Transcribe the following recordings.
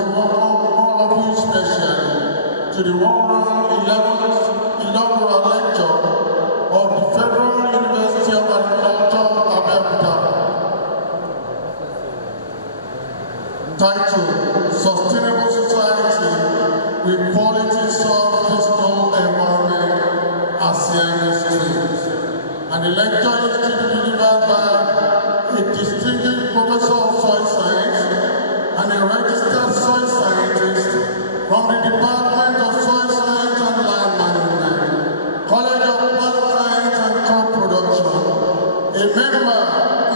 all of you specially to the 111th Inaugural Lecture of the Federal University of Agriculture, Abeokuta, titled Sustainable Society with Quality Soil Physical Environment as Siamese Twins. And the lecture is to be delivered by a distinguished professor of soil science and a registered soil scientist from the Department of Soil Science and Land Management, College of Plant Science and Crop Production, a member,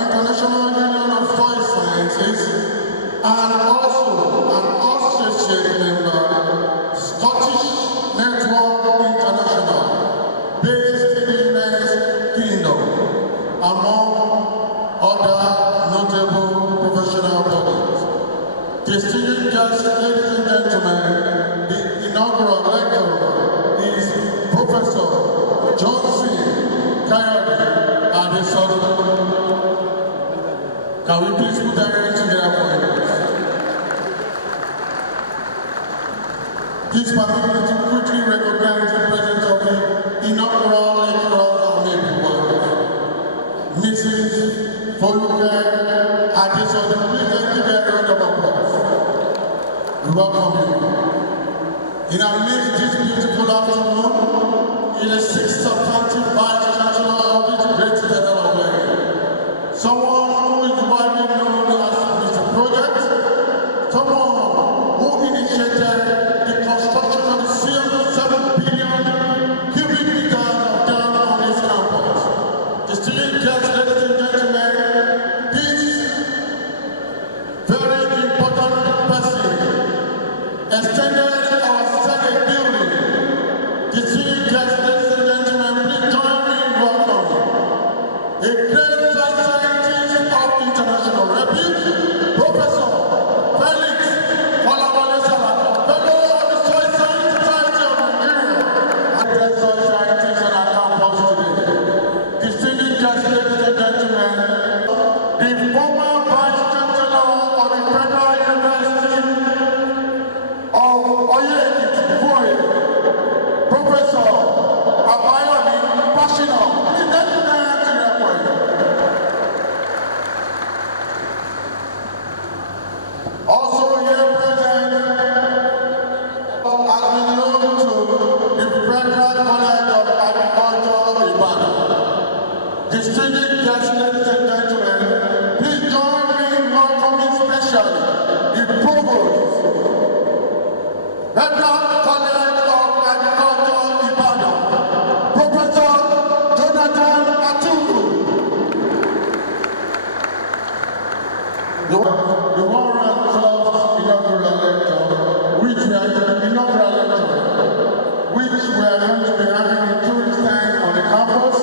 International Union of Soil Sciences, and also an associate member, Scottish Network International, based in the United Kingdom, among other notable professional bodies. Distinguished guests, ladies and gentlemen, the inaugural lecturer is Professor Kayode Adesodun. Can we please put our hands together for him? Please permit me to quickly recognize the presence of the inaugural lecturer of Mrs. Kayode Adesodun. Please let's give her a round of applause. We welcome you. In our midst this beautiful afternoon, is the sixth substantive Vice Chancellor of this great federal of learning. Someone who is widely known as Mr. Project, someone who initiated the construction of the 7 billion cubic meters of dam on this campus. Distinguished guests, ladies and gentlemen, this very important person extended our Senate building. Distinguished guests, ladies and gentlemen, please join me in welcoming a great soil scientist of international repute, Professor Felix Olawale-Sala, fellow of the Soil Science Society of Nigeria, and the soil scientists on our campus today. Distinguished guests, ladies and gentlemen, the former Vice Chancellor of the Federal University of Oye-Ekiti, Professor Abeokuta, please let's put our hands together for him. Also here present has been known to the Federal College of Agriculture, Ibadan. Distinguished guests, ladies and gentlemen, please join me in welcoming specially the Provost, Federal College of Agriculture, Ibadan, Professor Jonathan Atugu. The 112th inaugural lecture, which we are going to be having in 2 weeks' time on the campus.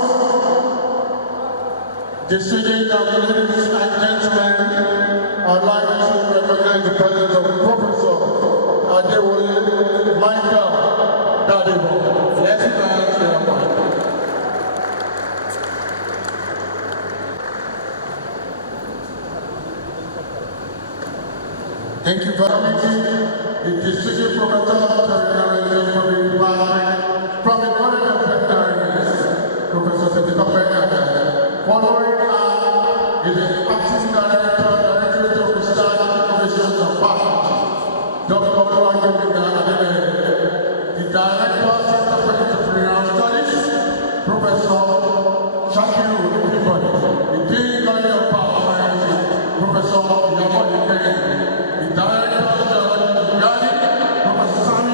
Distinguished ladies and gentlemen, I'd like to recognize the presence of Professor Michael Dadebo. Let's put our hands together for him. Thank you very much. The distinguished professor from the College of Veterinary, Professor Kayode. Following is the Acting Director, Directorate of Research, Innovations and Partnerships, Dr. Oluwafemi, the Director, Center for Entrepreneurial Studies, Professor Shakiru Kimberly, the Dean College of Power Sciences, Professor Yamode Kenya, the Director of Geology, Professor Sami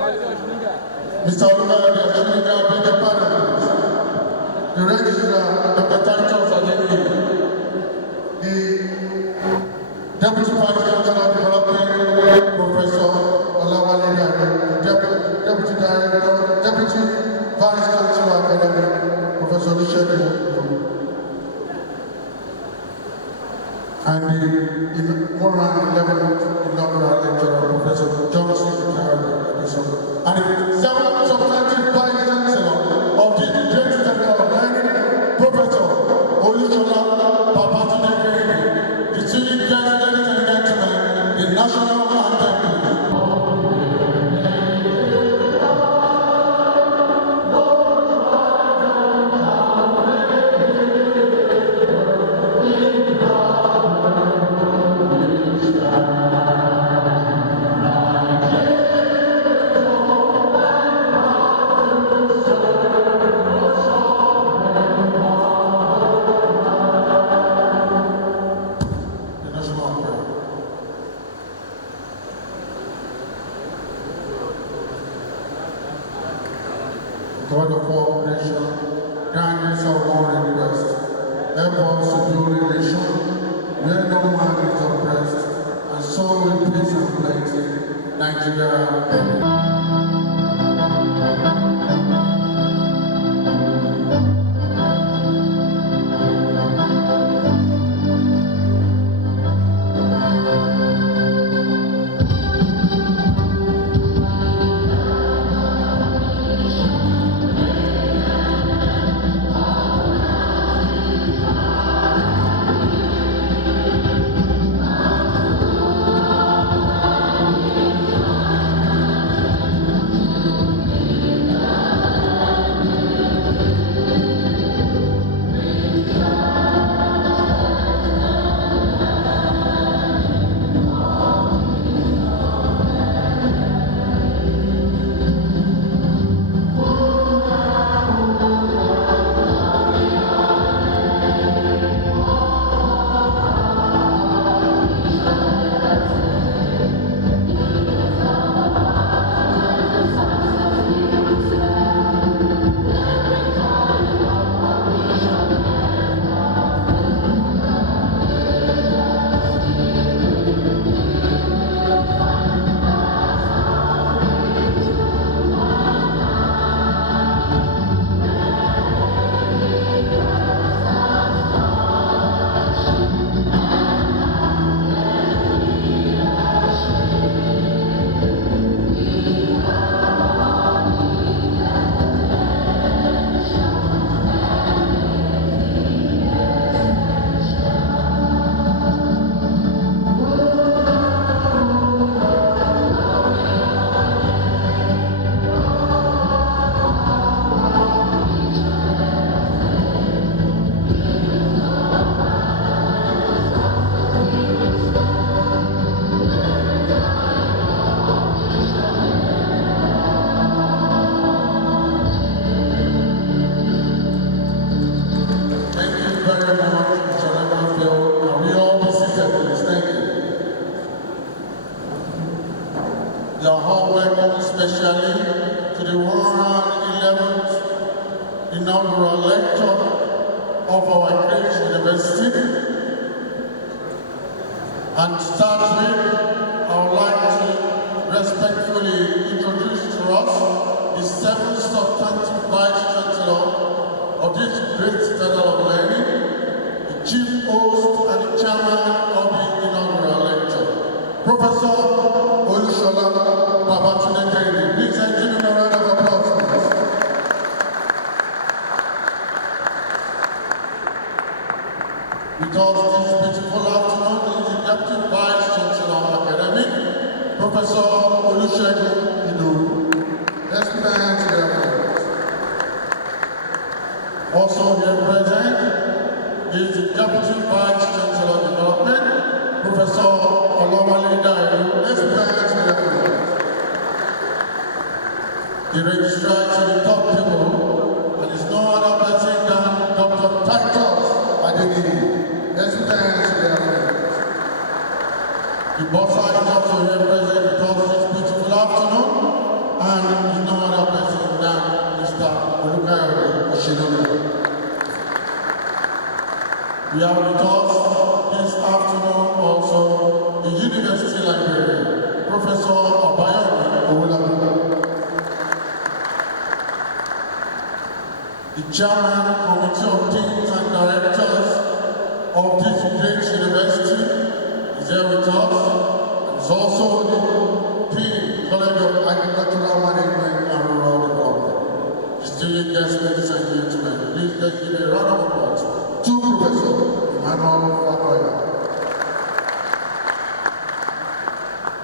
Mr. Oluwafemi, beg your pardon. The registrar of the titles are the Deputy Vice Chancellor of Development, Professor Olawale, Deputy Director, Deputy Vice Chancellor of Academy, Professor Olusegun, and the 111th Inaugural Lecturer, Professor Johnson Kayode Adesodun, and the 7th Substantive Vice Chancellor of the Great Center of Learning, Professor Oluwafemi, distinguished guests, ladies and gentlemen, the national anthem. God of all creation, kindness of all request, help us to build a nation where no man is oppressed, and so with peace and plenty, Nigeria. Especially to the 111th Inaugural Lecture of our great university. And to start with, I would like to respectfully introduce to us the 7th Substantive Vice Chancellor of this great Center of Learning, the Chief Host and the Chairman of the Inaugural Lecture, Professor Oluwafemi. Please give him a round of applause, please. With us this beautiful afternoon is the Deputy Vice Chancellor of Academy, Professor Olusegun. Let's put our hands together. Also here present is the Deputy Vice Chancellor of Development, Professor Olawale. Let's put our hands together. The registrar is at the top table, and is no other person than Dr. Titus Adeniyi. Let's put our hands together. The bossa is also here present with us this beautiful afternoon, and we have with us this afternoon also the University Librarian, Professor Oluwafemi. The Chairman, Committee of Deans and Directors of this great university is here with us. It's also the Dean, College of Agricultural Management and Rural Development. Distinguished guests, ladies and gentlemen, please let's give a round of applause to Professor Emmanuel.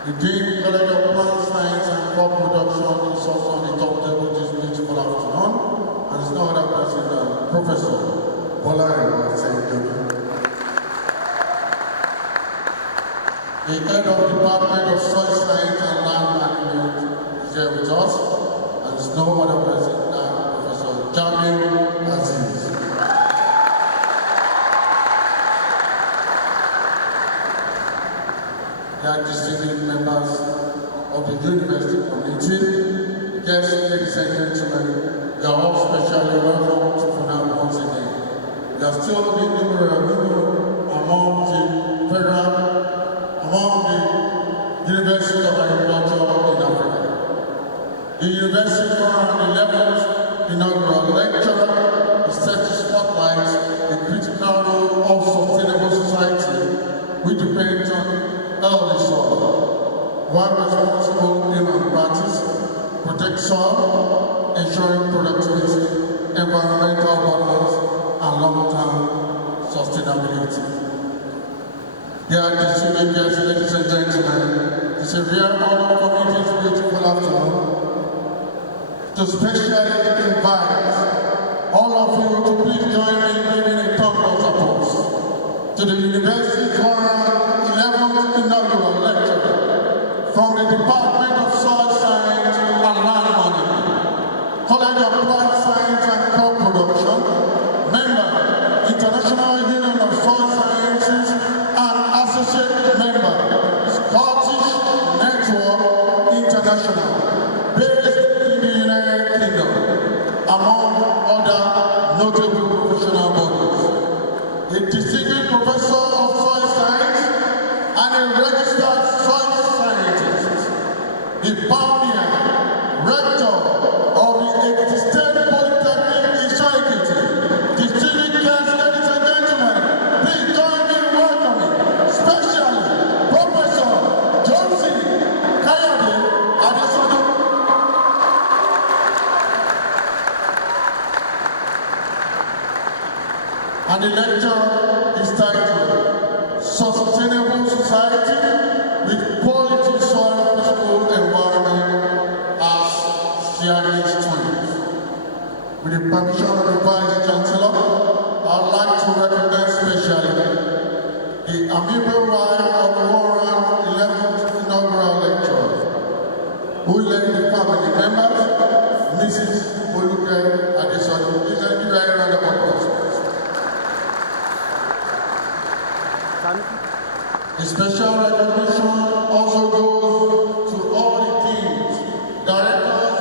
The Dean, College of Plant Science and Crop Production is also on the top table this beautiful afternoon, and it's no other person than Professor Balogun. The head of the Department of Soil Science and Land Management is here with us, and it's no other person than Professor Kayode Adesodun. They are distinguished members of the university community, guests, ladies and gentlemen, they are all specially welcome to FUNAAB once again. They are still the innumerable among the federal among the Universities of Agriculture in Africa. The University for an 111th Inaugural Lecture is set to spotlight the critical role of sustainable society, which depends on healthy soil, while responsible human practice, protect soil, ensuring productivity, environmental balance, and long-term sustainability. Dear distinguished guests, ladies and gentlemen, it's a real honor for me this beautiful afternoon to specially invite all of you to please join me in giving a thunderous applause to the University for an 11th Inaugural Lecture from the Department of Soil Science and Land Management, College of Plant Science and Crop Production, member, International Union of Soil Sciences, associate member, Scottish Network International, based in the United Kingdom, among other notable professional bodies. A distinguished professor of soil science and a registered soil scientist, the pioneer, rector of the Ekiti State Polytechnic in Shaikiti. Distinguished guests, ladies and gentlemen, please join me in welcoming especially Professor Kayode Adesodun. And the lecture is titled Sustainable Society with Quality Soil Physical Environment as Siamese Twins. With the permission of the Vice Chancellor, I'd like to recognize specially the amiable wife of the 111th Inaugural Lecturer, who led the family members, Mrs. Kayode Adesodun. Please give her a round of applause. A special recognition also goes to all the teams, directors,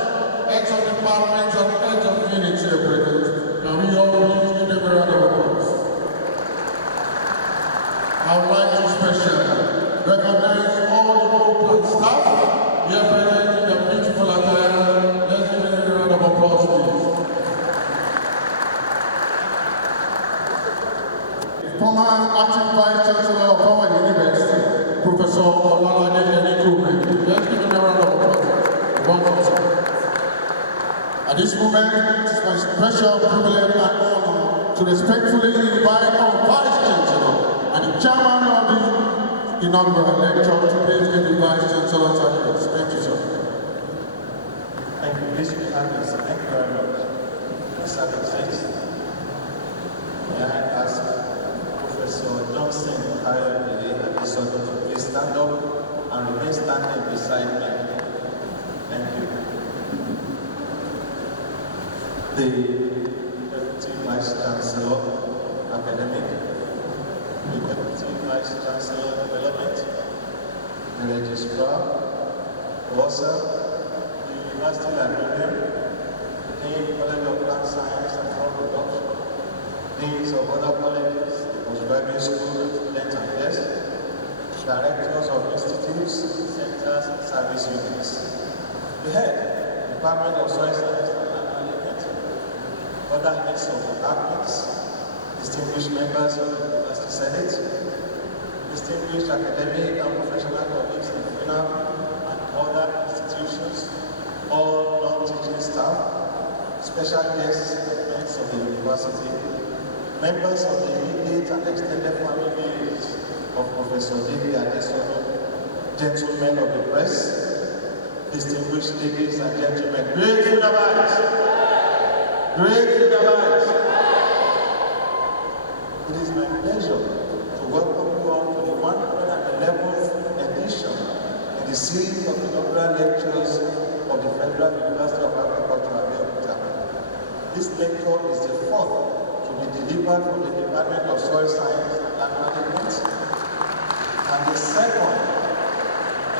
heads of departments, and heads of units here present. Can we all please give them a round of applause? I would like to specially recognize all the COLPLANT staff here present in their beautiful attire. Let's give them a round of applause, please. Former acting Vice Chancellor of our university, Professor Oluwafemi. Let's give him a round of applause. One person. At this moment, it is my special privilege and honor to respectfully invite our Vice Chancellor and the Chairman of the Inaugural Lecture to please give the Vice Chancellor's address. Thank you, sir. Thank you, Mr. Anderson. Thank you very much. Let's have a seat. May I ask Professor Johnson Kayode Adesodun to please stand up and remain standing beside me. Thank you. The Deputy Vice Chancellor, Academic, the Deputy Vice Chancellor, Development, the Registrar, also the University Librarian, the College of Plant Science and Crop Production, deans of other colleges, postgraduate school, student affairs, directors of institutes, centers, service units. The head, Department of Soil Science and Land Management, other heads of departments, distinguished members of the University Senate, distinguished academic and professional colleagues in FUNAAB and other institutions, all non-teaching staff, special guests and friends of the university, members of the immediate and extended families of Professor Kayode Adesodun, gentlemen of the press, distinguished ladies and gentlemen, great FUNAABites! Great FUNAABites! It is my pleasure to welcome you all to the 111th edition in the series of inaugural lectures of the Federal University of Agriculture, Abeokuta. This lecture is the fourth to be delivered from the Department of Soil Science and Land Management, and the second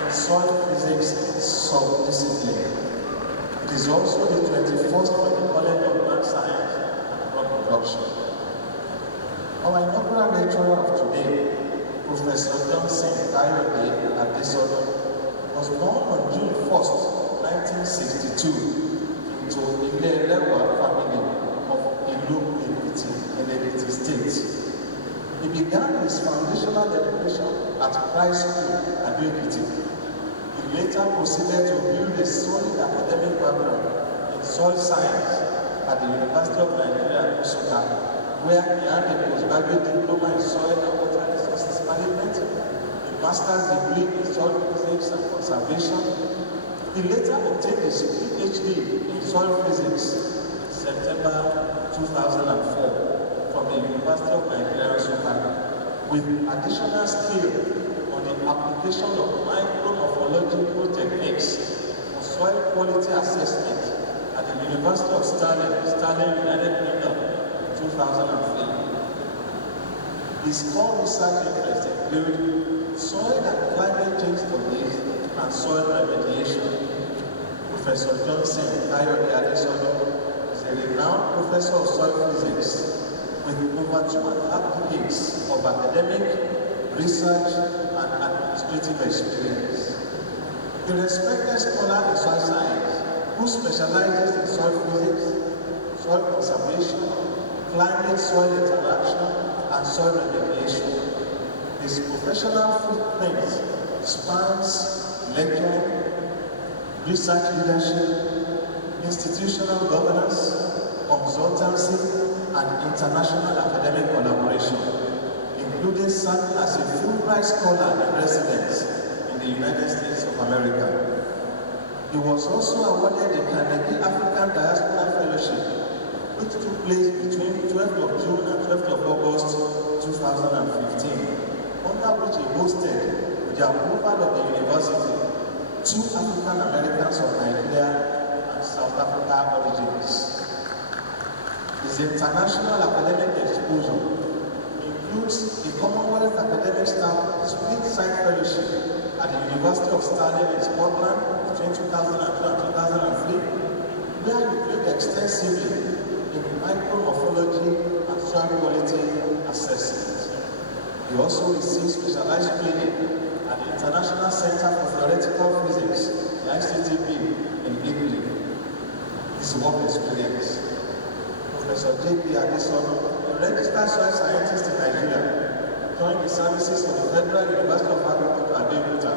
in soil physics sub-discipline. It is also the 21st for the College of Land Science and Crop Production. Our inaugural lecturer of today, Professor Kayode Adesodun, was born on June 1st, 1962, into Ilelewa family of Oluwafemi in Ekiti State. He began his foundational education at Christ School at Abeokuta. He later proceeded to build a solid academic background in soil science at the University of Nigeria, Abeokuta, where he earned a postgraduate diploma in soil and water resources management, a master's degree in soil physics and conservation. He later obtained his PhD in soil physics in September 2004 from the University of Nigeria, Abeokuta, with additional skill on the application of micromorphological techniques for soil quality assessment at the University of Stirling, United Kingdom, 2003. His core research interests include soil and climate change studies and soil remediation. Professor Kayode Adesodun is a renowned professor of soil physics with over 2.5 decades of academic, research, and administrative experience. A respected scholar in soil science who specializes in soil physics, soil conservation, climate-soil interaction, and soil remediation. His professional footprint spans lecturing, research leadership, institutional governance, consultancy, and international academic collaboration, including serving as a Fulbright scholar in residence in the United States of America. He was also awarded the Carnegie African Diaspora Fellowship, which took place between 12th of June and 12th of August 2015, under which he hosted, with the approval of the university, 2 African Americans of Nigeria and South Africa origins. His international academic exposure includes the Commonwealth Academic Staff Split Site Fellowship at the University of Stirling in Scotland between 2002 and 2003, where he played extensively in micromorphology and soil quality assessment. He also received specialized training at the International Center for Theoretical Physics, the ICTP, in Italy. His work experience. Professor Kayode Adesodun, a registered soil scientist in Nigeria, joined the services of the Federal University of Agriculture, Abeokuta,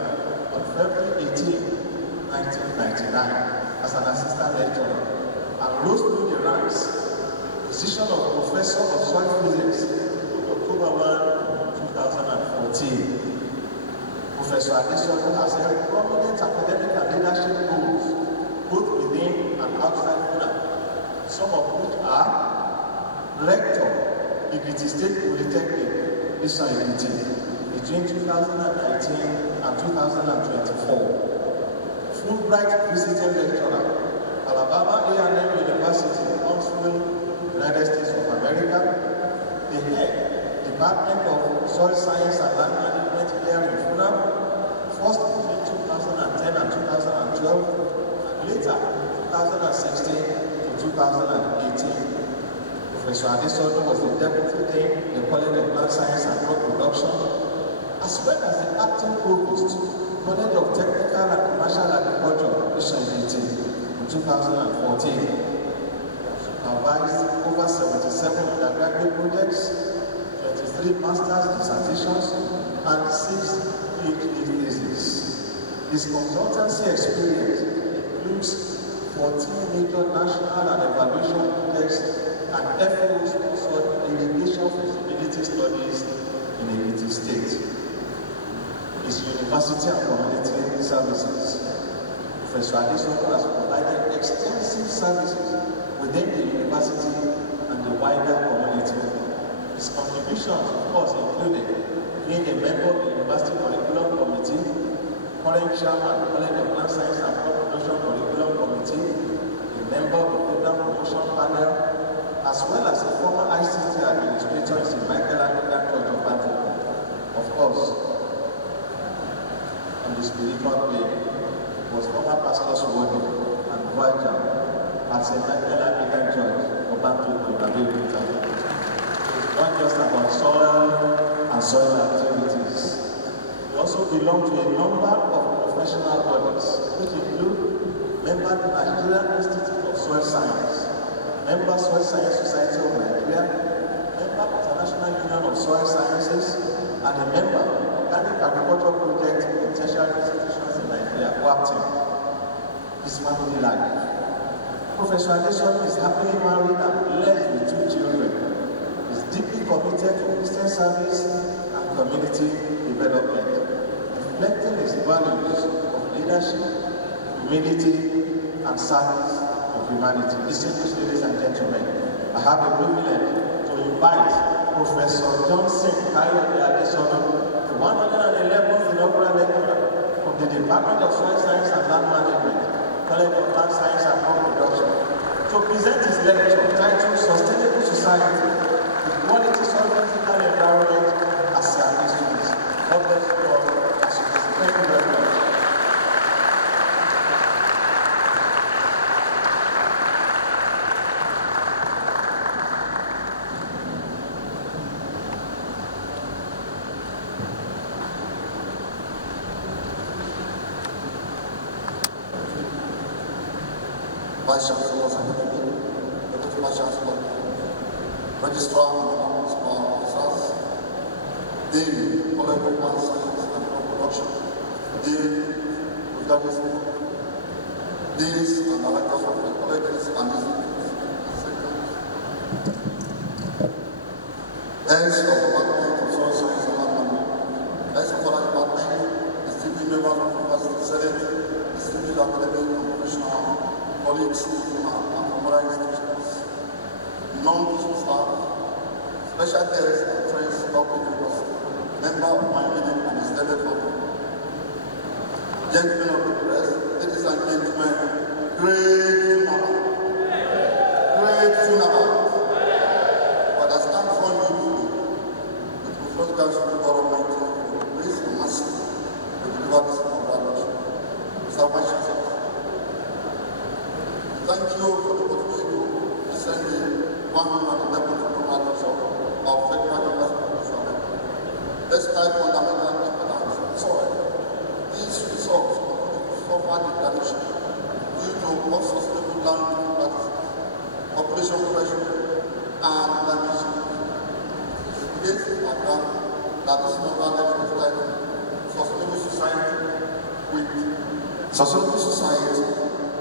on February 18, 1999, as an assistant lecturer, and rose through the ranks position of Professor of Soil Physics on October 1, 2014. Professor Adesodun has held prominent academic and leadership roles, both within and outside FUNAAB, some of which are Rector, Ekiti State Polytechnic, Ekiti, between 2019 and 2024. Fulbright Visiting Lecturer, Alabama A&M University, Huntsville, United States of America. The head, Department of Soil Science and Land Management here in FUNAAB, first between 2010 and 2012, and later 2016 to 2018. Professor Adesodun was the Deputy Dean in the College of Plant Science and Crop Production, as well as the Acting Provost, College of Technical and Commercial Agriculture, in 2014. Supervised over 77 undergraduate projects, 23 master's dissertations, and 6 PhD theses. His consultancy experience includes 14 major national and evaluation projects and FAO-sponsored irrigation feasibility studies in Ekiti State. His university and community services. Professor Adesodun has provided extensive services within the university and the wider community. His contributions, of course, included being a member of the University Curriculum Committee, current chairman of the College of Plant Science and Crop Production Curriculum Committee, a member of the Program Promotion Panel, as well as a former ICT administrator in St. Michael Anglican Church of Balogun. Of course, on the spiritual plane, was former Pastor's Ward and Vicar at St. Michael Anglican Church of Balogun, Abeokuta. It's not just about soil and soil activities. We also belong to a number of professional bodies, which include member of the Nigerian Institute of Soil Science, member Soil Science Society of Nigeria, member International Union of Soil Sciences, and a member Organic Agriculture Project in tertiary institutions in Nigeria, WAPTIN. His family life. Professor Adesodun is happily married and blessed with 2 children. He is deeply committed to Christian service and community development, reflecting his values of leadership, humility, and service of humanity. Distinguished ladies and gentlemen, I have the privilege to invite Professor Kayode Adesodun, the 111th Inaugural Lecturer from the Department of Soil Science and Land Management, College of Plant Science and Crop Production, to present his lecture titled Sustainable Society with Quality Soil Physical Environment as Siamese. God bless you all as you listen. Thank you very much. Vice Chancellor of FUNAAB, Deputy Vice Chancellor, Registrar and Officers, Dean, College of Plant Science and Crop Production, Dean, Deans and Directors of the colleges and institutes, Heads of the Department of Soil Science and Land Management, Heads of other departments, distinguished members of the University Senate, distinguished academic and professional colleagues and former institutions, non-teaching staff, special guests and friends of the university, member of my meeting and extended family, gentlemen of the press, ladies and gentlemen, great FUNAAB. But as I'm for you today, it will first go to the government for grace and mercy to deliver this congratulation. Mr. Vice Chancellor, thank you for the opportunity to send the 111th Inaugural of Federal University of Ghana. Despite fundamental importance of soil, these results suffer degradation due to unsustainable land practices, population pressure, and damage. Against the background that this inaugural lecture is titled Sustainable Society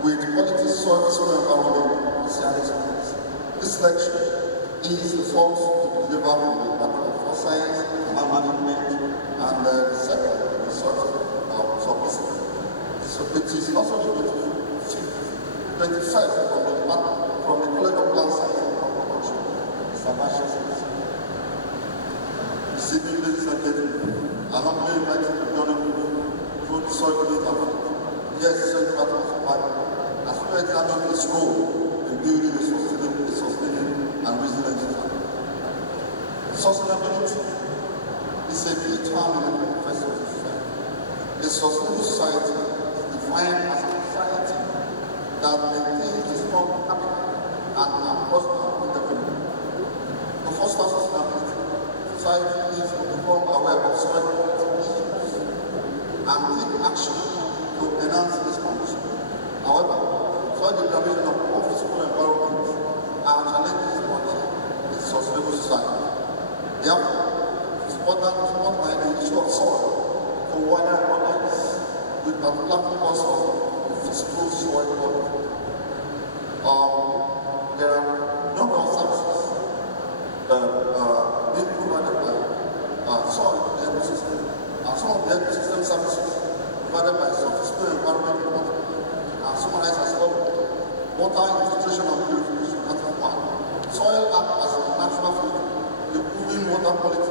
with Quality Soil Environment is Siamese. This lecture is the first to deliver from the Department of Science, Land Management, and the second research submission. So it is also the 21st from the College of Plant Science and Crop Production. Mr. Vice Chancellor, this evening, ladies and gentlemen, I humbly invite you to join me through the soil data. Yes, Central Survival, as well as examine its role in building a sustaining and resilient society. Sustainability is a key term in the manifesto of society. A sustainable society is defined as a society that maintains a strong capital and prosperous development, foster sustainability, society needs to become aware of soil quality issues and take action to enhance this condition. However, soil degradation of physical environment are challenges for a sustainable society. Therefore, it's important to spotlight the issue of soil to wider audience with particular focus on physical soil quality. There are a number of services being provided by soil ecosystem, and some of the ecosystem services provided by physical environment are summarized as follows: water infiltration and purification. Soil acts as a natural filter, improving water quality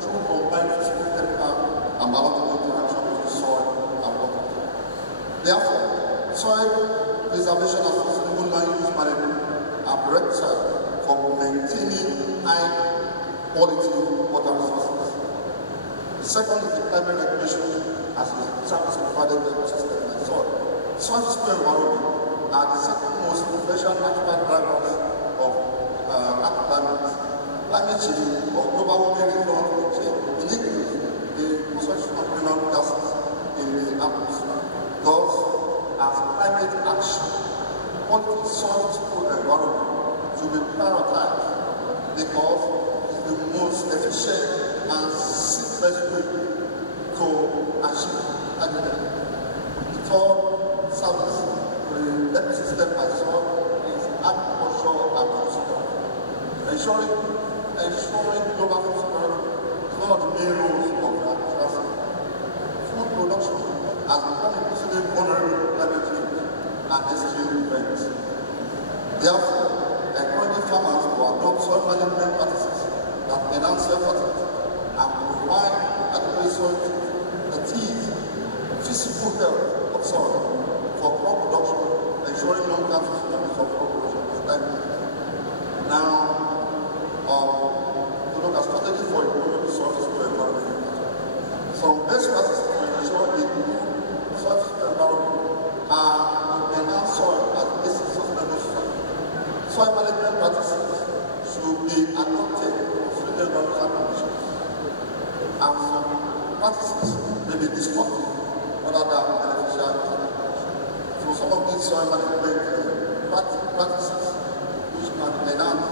through combined physical, chemical, and biological interaction between soil and water. Therefore, soil preservation and sustainable land use management are prerequisites for maintaining high quality water resources. The second is the climate regulation as a service provided by ecosystem and soil. Soil physical environment are the second most influential natural drivers of climate change or global warming result in increase the concentration of greenhouse gases in the atmosphere. Thus, as climate action, quality soil physical environment should be prioritized because it's the most efficient and simplest way to achieve climate. The third service to the ecosystem by soil is agriculture and food security. Ensuring global food security is one of the main roles of the agriculture. Food production has become increasingly vulnerable to climate change and extreme events. Therefore, encouraging farmers to adopt soil management practices that enhance soil fertility and provide adequate soil that is physical health of soil for crop production, ensuring long-term sustainability of crop production is timely. Now, to look at strategy for improving the soil physical environment. Some best practices to ensure a good soil physical environment are to enhance soil as a basic sustainable society. Soil management practices should be adopted considering the environmental conditions. And some practices may be destructive rather than beneficial. So some of these soil management practices which can enhance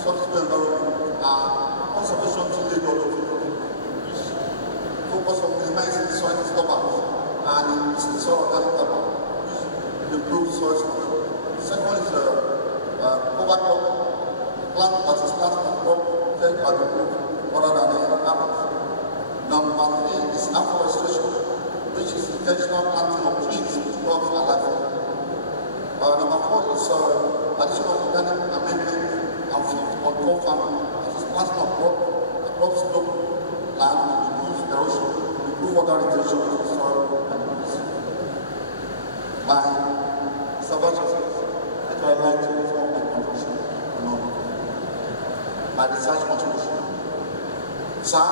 soil physical environment are conservation to the which focus on minimizing soil disturbance and increasing soil organic carbon, which improves soil structure. Second is cover crop, plant that is planted on crop take by the group rather than the average. Number 3 is afforestation, which is intentional planting of trees with crops and livestock. Number 4 is addition of organic amendment and fifth on crop farming, that is planting of crop slope land to reduce erosion, improve water retention in the soil and increase. My survivors, I would like to inform my contribution on my research contribution. Sir,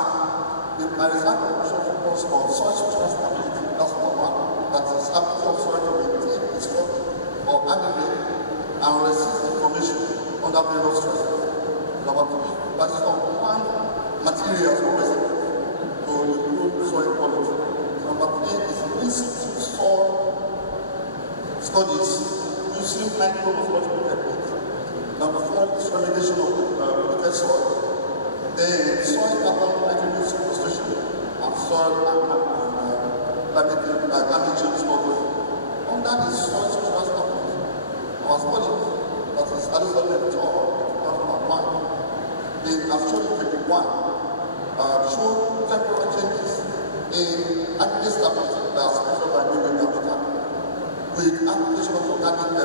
my research contribution focuses on soil structural stability, that's number 1, that is ability of soil to maintain its structure or aggregate and resist information under period of stress. Number 2, that is on plant materials or residues to improve soil quality. Number 3 is in-situ soil studies using microbiological techniques. Number 4 is remediation of polluted soil. Then soil carbon attribute sequestration and soil climate change modeling. Under the soil structural stability, our study that is Adesodun et al. 2001, they have shown in 21 show temporal changes in aggregate stability that are measured by building habitat with application of organic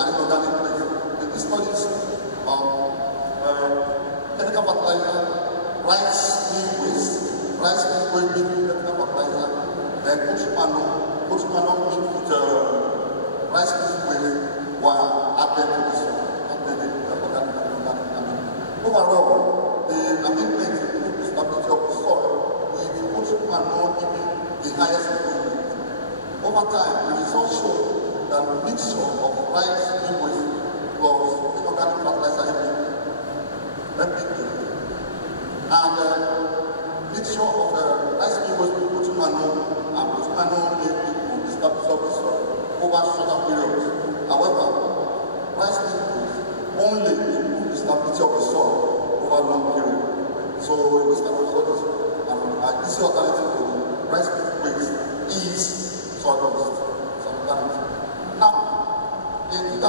and inorganic waste. In these studies, chemical fertilizer, rice bean waste between chemical fertilizer, then poultry manure mixed with rice bean waste were added to this one. Overall, the amendment improved the stability of the soil with poultry manure giving the highest improvement. Over time, the results show that the mixture of rice bean waste plus inorganic fertilizer And mixture of rice mill was putting manure and putting manure will establish of the soil over shorter periods. However, rice mill only improve the stability of the soil over a long period. So in this kind of studies, an easy alternative to the rice mill waste is soil compost. Now, in 2001,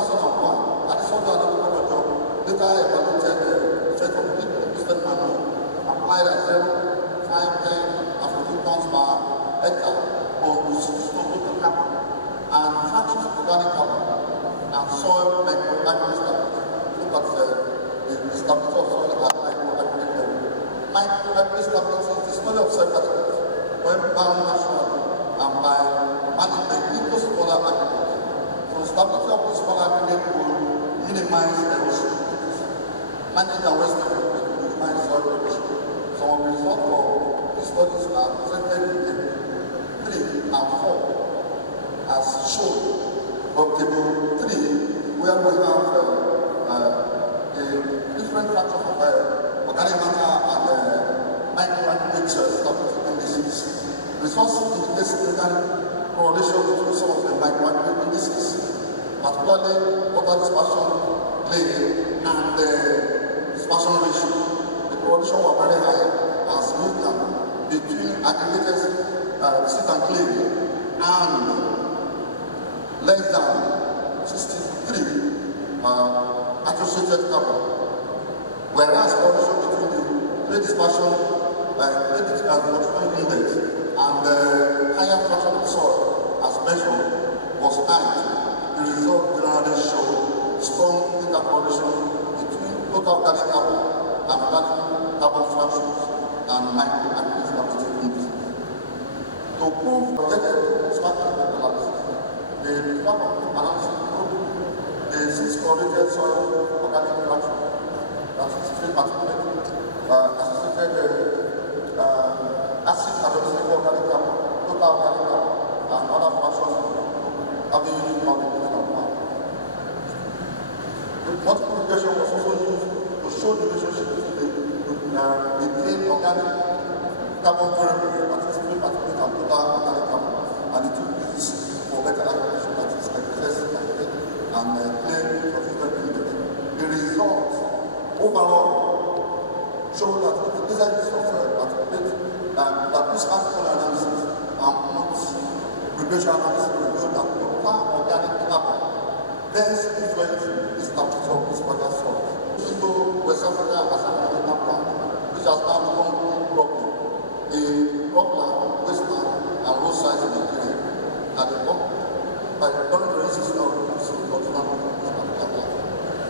Adesodun and later evaluated the effect of different manure applied at 0, 5, 10, and 15 tons per hectare on the substitution of total carbon and fractions of organic carbon and soil microstatic. Look at the stability of soil at microaggregate level. Microstatic is the study of soil particles when bound naturally and by managing the smaller aggregate. So the stability of the smaller aggregate will minimize erosion. Manage the waste will minimize soil erosion. Some of the results of the studies are presented in 3 and 4 as shown from table 3, where we have a different fraction of organic matter and microaggregate stability indices. Results indicate significant correlation between some of the microaggregate indices, particularly water dispersion play and the dispersion ratio. The correlation was very high and significant between aggregated silt and clay and less than 63 associated carbon, whereas correlation between the clay dispersion index and the higher fraction of soil as measured was high. The result generally showed strong intercorrelation between total organic carbon and organic carbon fractions and microaggregate stability indices. To prove projected structural analysis, the analysis proved the 6 correlated soil organic fraction, that is 3 particulate, associated acid hydroxide organic carbon, total organic carbon, and other fractions having used multiplication was also used to show the relationship between organic carbon variable, that is 3 particulate, and total organic carbon, and the 2 uses for better application, that is excess and clay for different index. The results overall show that the results of that this article analysis and multi-regression analysis reveal that total organic carbon thence influence the stability of this water source. Into West Africa as an American plant, which has now become a problem in cropland, wasteland, and roadsides in Nigeria. At the top, by the current rainy season of the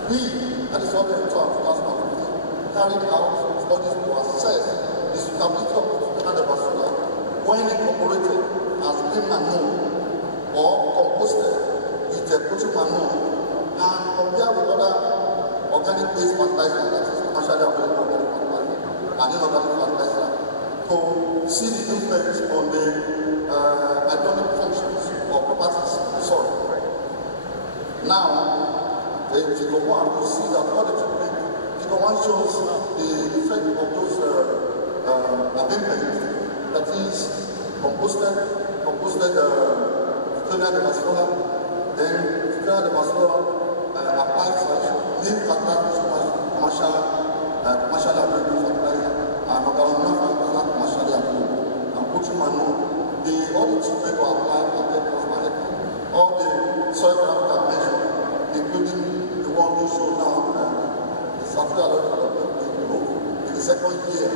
we, at the Southern Sector of 2015, carried out studies to assess the suitability of Abeokuta when incorporated as green manure or composted with poultry manure and compare with other organic based fertilizer, that is commercially available organic fertilizer and inorganic fertilizer, to see the influence on the hydronic functions or properties of the soil. Now, the figure 1 will see that what the figure 1 shows the effect of those amendments, that is composted Victoria de Mascola, then Victoria de Mascola applied for new fertilizer, commercially available fertilizer, and organic fertilizer commercially available, and poultry manure. All the treatment were applied and then all the soil parameter measured, including the one we show now, the Saturday in the second year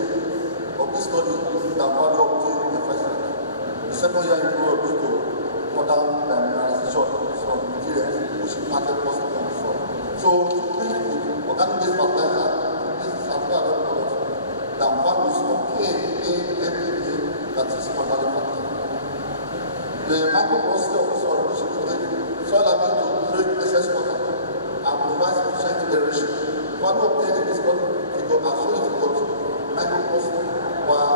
of this study, the value obtained in the first year. The second year in Europe due to further mineralization from materials which is market possible on the soil. So, organic based fertilizer, this is Saturday product, the values of KA, that is organic fertilizer. The microprocessor of the soil, which is soil ability to break excess water and provide sufficient aeration. Value obtained in this study, figure as shown in figure 2, microprocessor were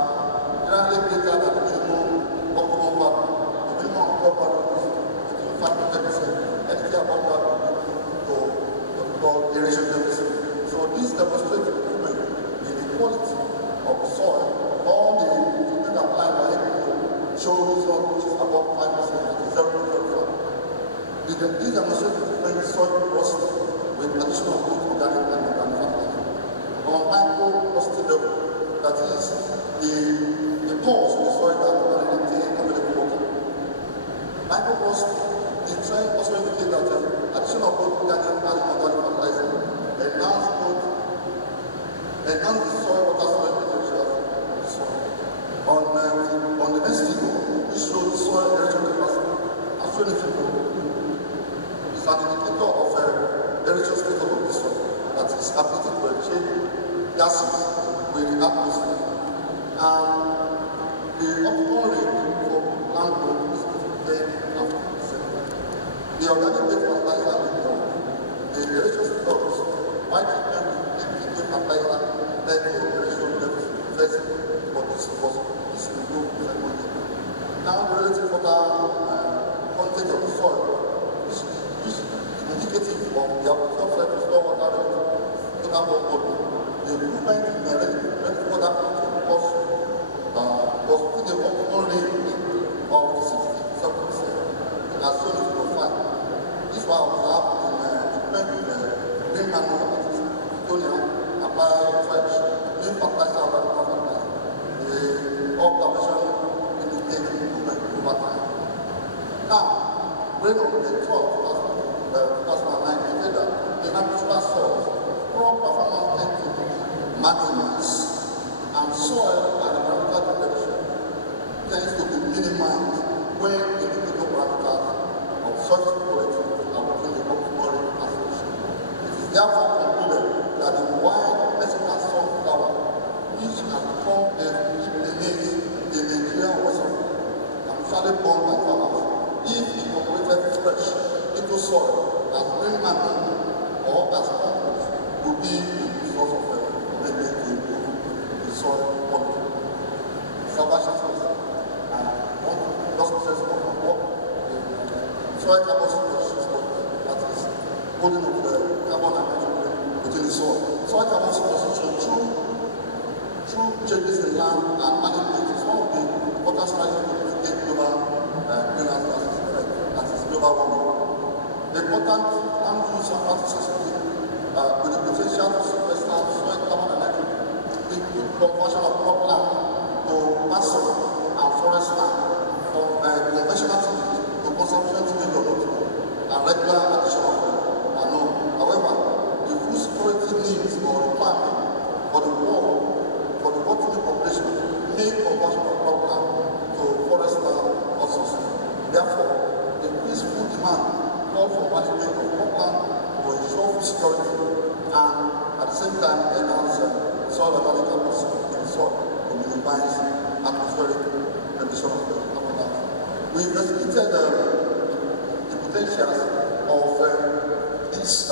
generally greater than the minimum optimum value. The minimum optimum value is between 5 to 10%. Anything above that will be to what we call aeration deficit. So this demonstrates improvement in the quality of These demonstrations different soil porosity with addition of both organic and inorganic fertilizer. On micro-porosity level, that is the pores in the soil that normally contain available water. Micro-porosity, the trend also indicates that addition of both organic and inorganic fertilizer enhance the soil water storage potential of the soil. On the next figure, we show the soil erosion capacity. As shown in figure, it's an indicator of erosion status of the soil, that is ability to exchange gases with the atmosphere. And the optimal range for plant growth is 10 and 50%. The organic based fertilizer is more. The erosion status, white fertilizer, then the erosion levels first, but this was improved ceremonial. Now the relative water content of the soil is indicative of the absorption of store water relative to that of body. The improvement in the relative water content was within the optimal range of 67%, as shown in the 5. This was observed in green manure, that is Plutonium, applied fresh, green fertilizer, the observation indicates improvement over time. Now, when on the 12th, 2009, we said that the natural soils, crop performance tend to maximize, and soil and environmental protection tends to be minimized when individual parameters of such quality are within the optimal range of solution. It is therefore concluded that the wide Mexican sunflower, which has become a niche in Nigeria Western, and usually born by farmers, if incorporated fresh into soil as green manure or as compost, will be the source of maintenance to improve the soil quality. Salvation first, and just process of work, soil carbon storage, that is holding of the carbon and nitrogen within the soil. Soil carbon sequestration through changes in land and management is one of the important strategies to mitigate global greenhouse gases effect, that is global warming. The important land use and practices with the potential to sequester soil carbon and nitrogen include conversion of COLPLANT to pasture and forest land from conventional tillage to consumption tillage or not, and regular addition of manure. However, the food security needs or requirement for the working population make conversion of COLPLANT to forest land also. Therefore, the increased food demand call for management of COLPLANT to ensure food security and at the same time enhance soil organic capacity in the soil to minimize atmospheric emission of carbon dioxide. We investigated the potentials of this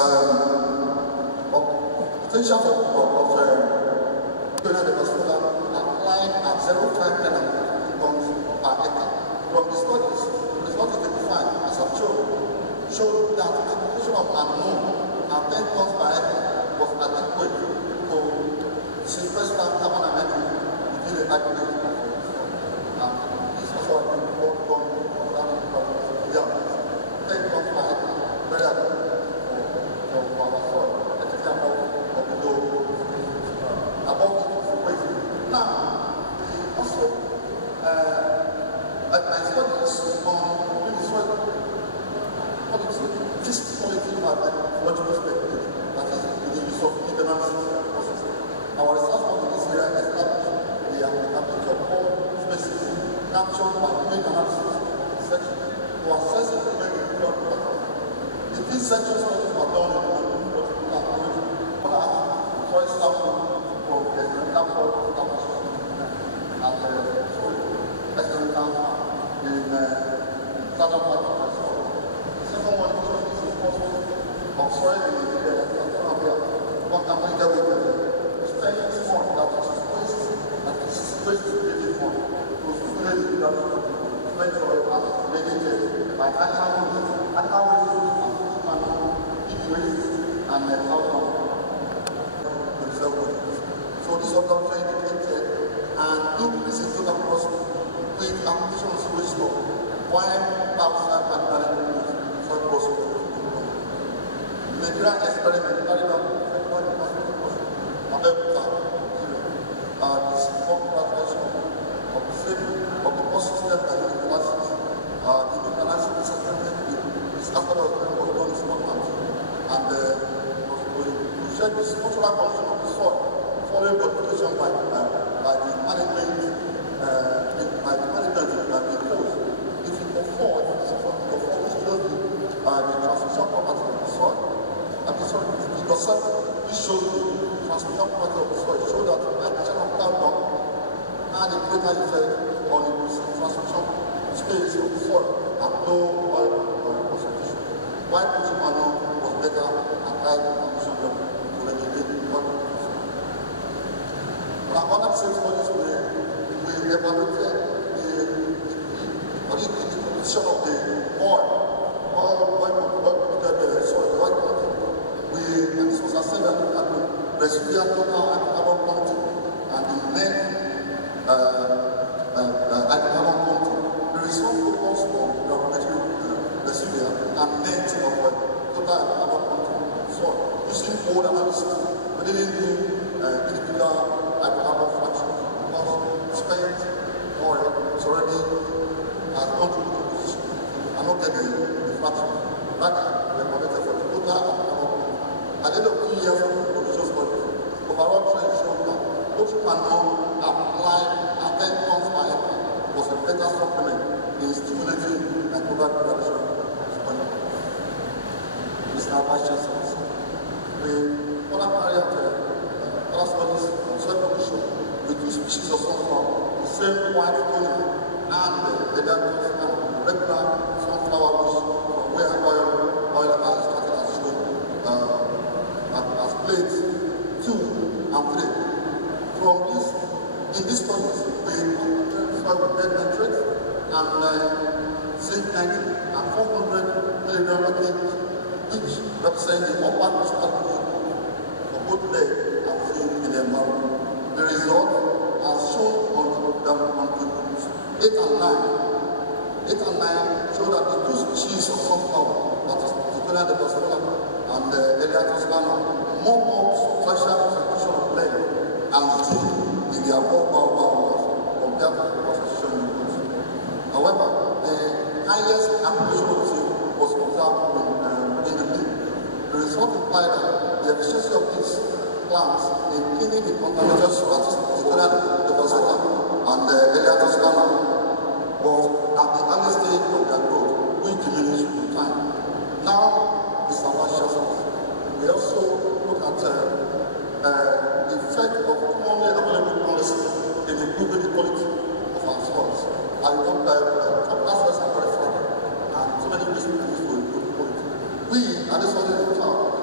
potentials of Abeokuta applied at 0.5 tons per acre. From the studies they defined, as I've showed that the application of manure at 10 tons per acre was adequate to sequester carbon and nitrogen within the aggregate of the soil. This is what we want to do. 10 tons per acre, very adequate for our soil. Let us above now, also, my studies on the soil quality, this quality from a biological perspective, that is the use of internal process. Our research on this area established the ability of all species captured by image analysis section to assess the improvement in plant performance. In these sections, studies were done in the soil sample from the external establishment and external in southern part of the soil. The second one is the possible of soil in the area contaminated with staining form that is placed in the form to stimulate the production of cement soil as mediated by animal waste and heat waste and outcome. So this observation indicated an increase in total cost with application of sewage law, while outside and management soil process. The Nigerian experiment carried out in February Abeokuta, is one translation of the same of the cost system that the universities, the international settlement is after the was done in Scotland, and we check the structural condition of the soil following modification by the management imposed. If it afford, which shows the transmission property of the soil, and the soil figure 7, which shows the transmission property of the soil, show that the addition of carbon had a greater effect on the transmission space of the soil and low oil concentration. While putting manure was better and high condition level to regulate the oil concentration. But another same studies we evaluated the condition of the oil polluted soil, the oil content. And this was assessed at the residual total hydrocarbon content and the net hydrocarbon content. The result focused on the residual and net of total hydrocarbon content of the soil. Using old analysis, we didn't do individual hydrocarbon fractions because spent oil is already has gone through the composition and not getting the fraction. Rather, we are connected for the total hydrocarbon. At the end of 2 years of the production study, overall trend showed that both cannot apply at 10 tons per hectare was a better supplement in stimulating microbial production study. Mr. Vice Chancellor, we other carry out other studies on soil pollution with 2 species of sunflower, the same white tonic and the regular sunflower bush from where oil has started as shown as plates 2 and 3. From this, in this studies, we soil with dead nitrate and zinc 90 and 400 milligram per kg, which represent the upper crystal for both lead and zinc in the environment. The result as shown on the 8 and 9 show that the 2 species of sunflower, that is particularly the Balogun and the Oluwafemi, more substantial concentration of lead and zinc in their biomass compared to the concentration in use. However, the highest application of zinc was observed in the leaf. The result implied that the efficiency of these plants in killing the contaminated soil, particularly the Balogun and the Oluwafemi, was at the early stage of their growth, which diminished with time. Now, Mr. Vice Chancellor, we also look at the effect of commonly available policy in improving the quality of our soils. I know that tropical soils are very fragrant, and so many ways to improve quality. We, at this point in time,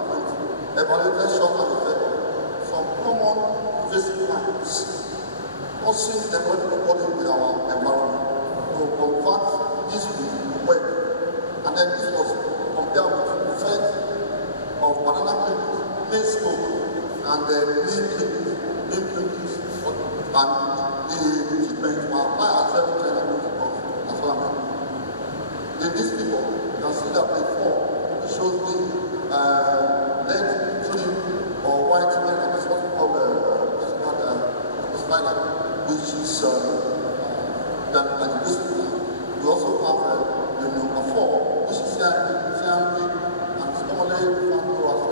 evaluated short-term effect from common invasive plants, causing ecological quality in our environment. To convert this with web, and then this was compared with the effect of banana clippings, maize smoke, and the neem clippings, and the treatment were applied at 7 as well. In this people, you can see that before it shows the lead tree or white lead, that is what we call the spider, which is we also have the number 4, which is Siamese, and it's commonly referred to as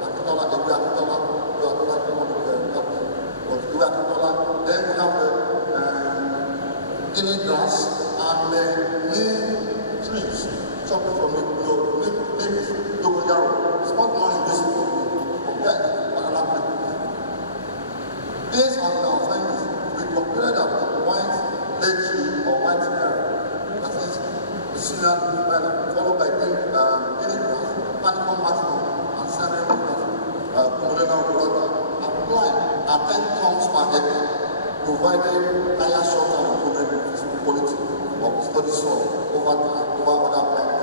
Akitola. Then we have the guinea grass and the neem trees, chopping from the neem is dogoyaro. It's not more invasive compared to banana clippings. Based on our findings, we concluded that white lead tree or white hair, that is the senior followed by guinea grass, panicum matinum, and Siamese applied at 10 tons per hectare, provided higher short-term improvement in physical quality of study soil over other plant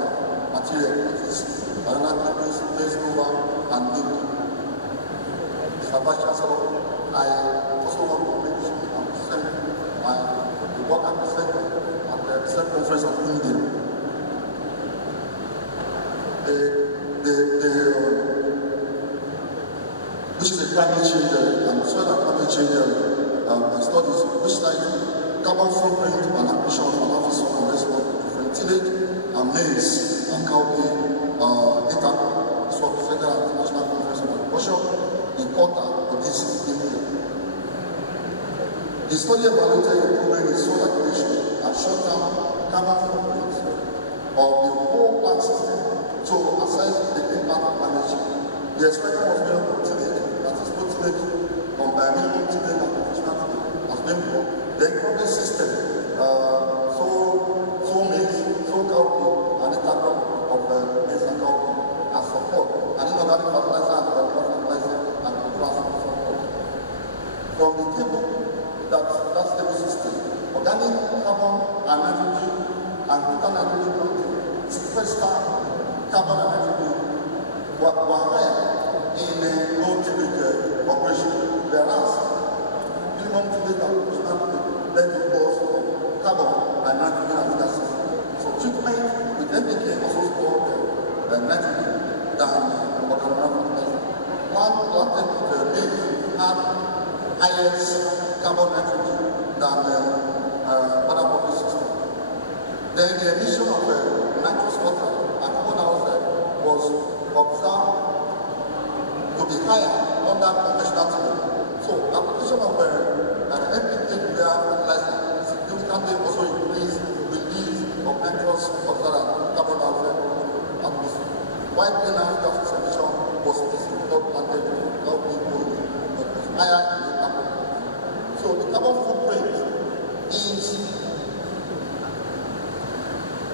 material, that is banana clippings, maize clover, and neem. Mr. Vice Chancellor, I also want to mention and present the work I presented at the recent conference of India. which is a climate change and soil and climate change studies, which like carbon footprint and ambition of analysis on export different tillage and maize and cowpea data. This was the Federal International Conference on Agriculture in Qatar for this year. The study evaluated improvement in soil activation and short-term carbon footprint of the whole plant system to assess the impact of climate change. The expression was minimum tillage, that is both tillage from minimum tillage and professional tillage as minimum. Then crop system, so maize, so cowpea, and the type of maize and cowpea as support, and inorganic fertilizer and fertilizer and plastic support. From the table, that's table system, organic carbon and nitrogen and total nitrogen content, sequester carbon and nitrogen were higher in low tillage operation, whereas minimum tillage and professional tillage led to loss of carbon and nitrogen and gases. So treatment with NPK also stored nitrogen than organic fertilizer. One planted with maize had highest carbon nitrogen than other public systems. Then the emission of nitrous oxide and carbon dioxide was observed to be higher under conventional tillage. So application of NPK urea fertilizer significantly also increased release of nitrous oxide and carbon dioxide atmosphere. While greenhouse gas emission was not planted without being higher in the carbon. So the carbon footprint is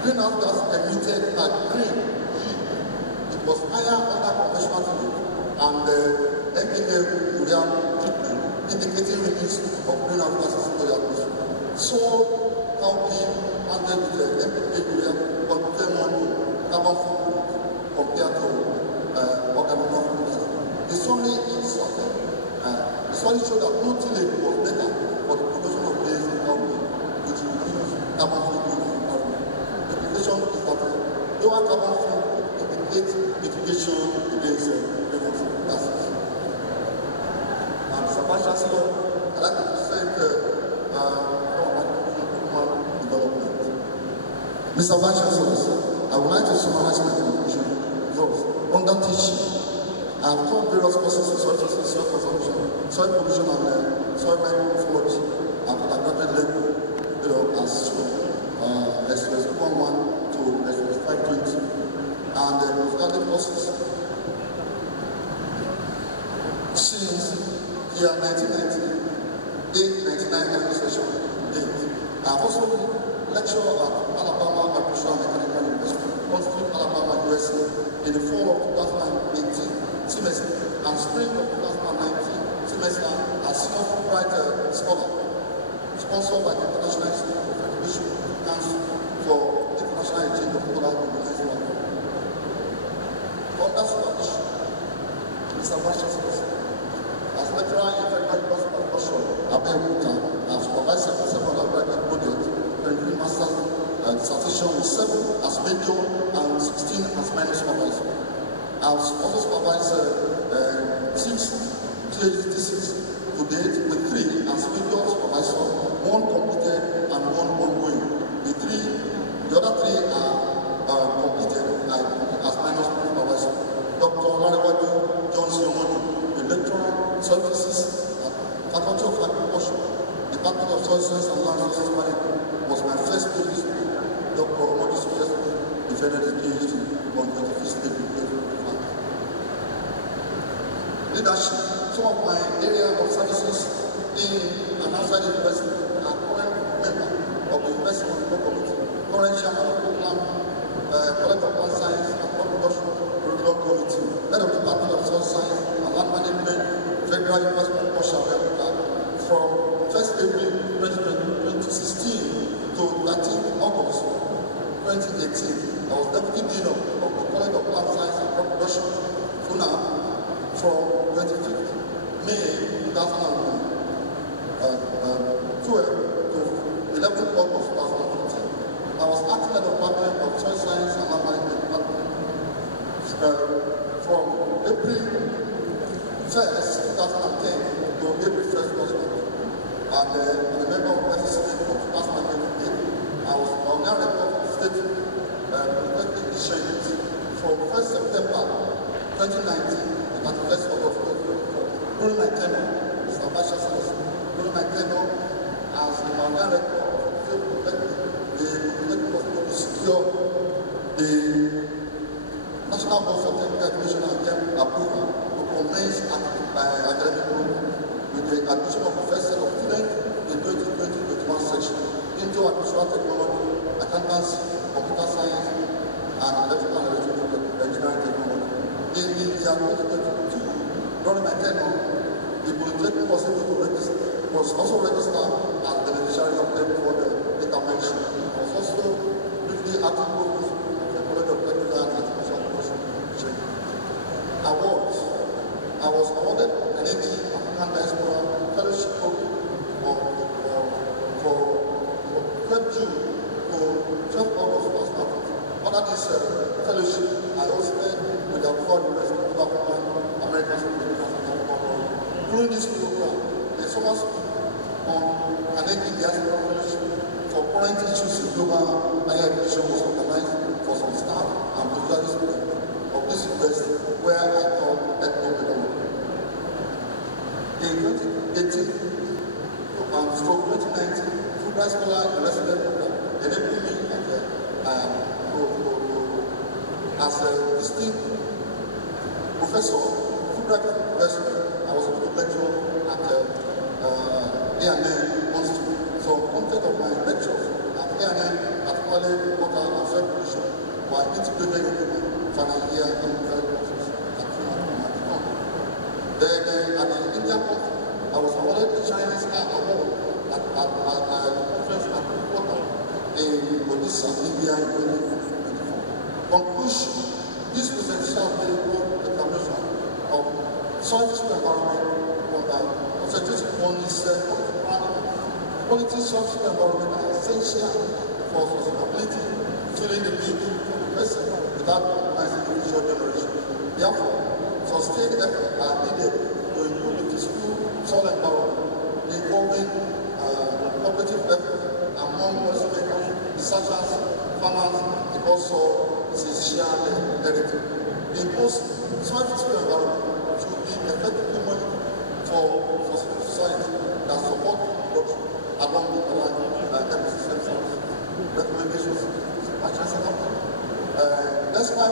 greenhouse gas emitted at green. It was higher under conventional tillage and NPK urea treatment indicating release of greenhouse gases into the atmosphere. So cowpea planted with the NPK urea contain more carbon footprint compared to organic fertilizer. The summary is the study showed that no tillage was better for the production of maize and cowpea, which reduces carbon footprint in the environment. The implication is that lower carbon footprint indicates mitigation against greenhouse gases. And Mr. Vice Chancellor, I'd like to present development. Mr. Vice Chancellor, I would like to summarize my conclusion. Under teaching, I have taught various courses in soil processing, soil consumption, soil pollution, and soil microbiology at the graduate level, as Express 211 to Express 520, and postgraduate courses. Since the year 1998-99 administration date, I have also lectured at Alabama Agricultural and Mechanical University, Austin, Alabama, USA, in the fall of 2018 semester and spring of 2019 semester as senior Fulbright scholar, sponsored by the International Institute of Education Council for International Exchange of Polar Organizing. On that supervision, Mr. Vice Chancellor, as lecturer in Federal University of Agriculture, Abeokuta, I have supervised several undergraduate projects, rendering master's dissertation with 7 as major and 16 as minor supervisor. I have also supervised 6 PhD theses to date with 3 as major supervisor, 1 completed and 1 ongoing. The other 3 are completed as minor supervisor. Dr. Oluwafemi Ceremonial, a lecturer in soil physics at Faculty of Agriculture, Department of Soil Science and Land Resources Management, was my first PhD. Dr. Oluwafemi successfully defended his PhD on 25th April. Leadership. Some of my area of services in and outside the university are current member of the University Monitoring Committee, current chairman of COLPLANT, College of Plant Science and Crop Production Curriculum Committee, head of the Department of Soil Science and Land Management, Federal University of Abeokuta, from 1st April 2016 to 13th August 2018. I was Deputy Dean of the College of Plant Science and Crop Production, FUNAAB, from 25th May 2012 to 11th August 2015. I was acting at the Department of Soil Science and Land Management Department. from April 1st, 2010 to April 1st, 2010. And I'm a member of the State of 2008. I was on the record of the State Polytechnic Exchange from 1st September 2019 to 31st August 2024. During my tenure, Mr. Bashir says, during my tenure as the Mount record of the State Polytechnic, the Polytechnic was able to secure the National Board for Technical Education and approval to commence academic program with the admission of the first set of students in 2020-21 section into artificial technology, accountancy, computer science, and electrical and electrical engineering technology. In the year 2022, during my tenure, the Polytechnic was also registered as the beneficiary of them for the intervention. I was also briefly acting provost of the College of Technical and Artificial Technology. Awards. I was awarded an African Diaspora Fellowship Program for 12 June to 12 August 2015. Under this fellowship, I also met with the University of African American Students. During this program, the summer school on Canadian Diaspora Fellowship for current issues in global higher education was organized for some staff and postgraduate students of this university where I taught ethnopedagogy. In 2018 and 2019, Fulbright Scholar in Resident Program enabled me as a distinct professor, Fulbright University. I was able to lecture at A&M Institute. So, content of my lectures at A&M, particularly water and soil pollution, were integrated into my final year in courses at FUNAAB. Then, at the India conference, I was awarded the Chinese Award at the conference at Abeokuta in Odisha, India in 2024. Conclusion: this presentation of the examination of soil environment concentrating on this quality soil environment are essential for sustainability, filling the need for the person without compromising the future generation. Therefore, sustained efforts are needed to improve the physical soil environment, involving cooperative efforts among policymakers, researchers, farmers, because soil is a shared heritage. In post soil environment should be effectively monitored for society that support production along with other ecosystem recommendations. That's why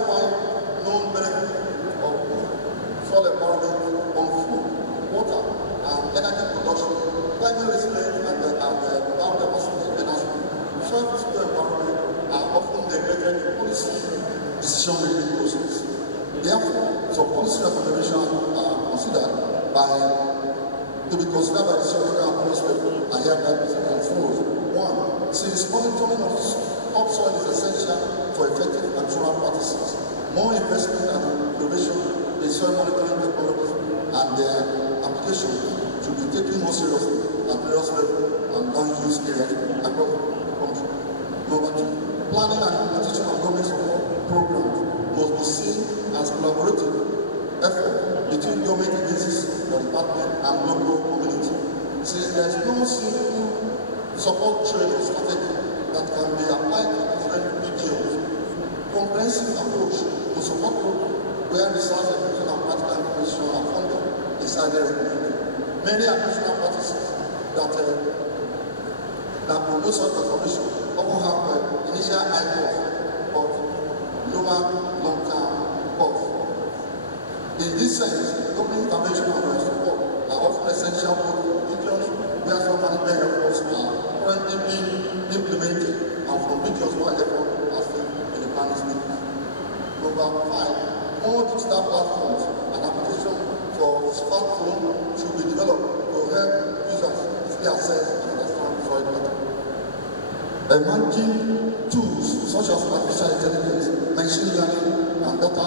known benefit of soil environment on food, water, and energy production, climate resilience, and biodiversity management. Soil environment are often neglected in policy decision-making process. Therefore, some policy recommendations are considered to be considered by the Ceremonial and Prof are hereby presented as follows. 1. Since monitoring of topsoil is essential for effective natural practices, more investment and innovation in soil monitoring technologies and their application should be taken more seriously at various levels and non-use areas across the country. Number 2. Planning and implementation of government support programs must be seen as collaborative effort between government agencies, the department, and local community. Since there is no single support training strategy that can be applied to different regions, comprehensive approach to support programs where research, education, and practical information are funded is highly recommended. Many additional practices that promote soil transformation often have initial high cost, but lower long-term cost. In this sense, government intervention and support are often essential for regions where some management efforts are currently being implemented and from regions where effort has been in the planning stage. Number 5, more digital platforms and applications for smartphones should be developed to help users easily access and understand soil data. Emerging tools such as artificial intelligence, machine learning, and data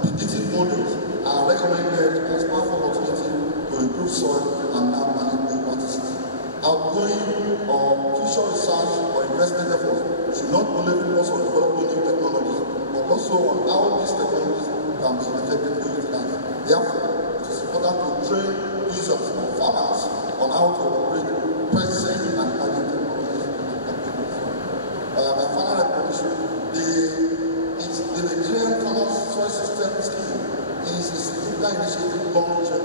predictive models are recommended as powerful opportunity to improve soil and land management practices. Outgoing or future research or investment efforts should not only focus on developing new technologies, but also on how these technologies can be effectively utilized. Therefore, it is important to train users or farmers on how to operate present and emerging technologies. My final recommendation, the Nigerian Farmers Soil System Scheme is a significant initiative launched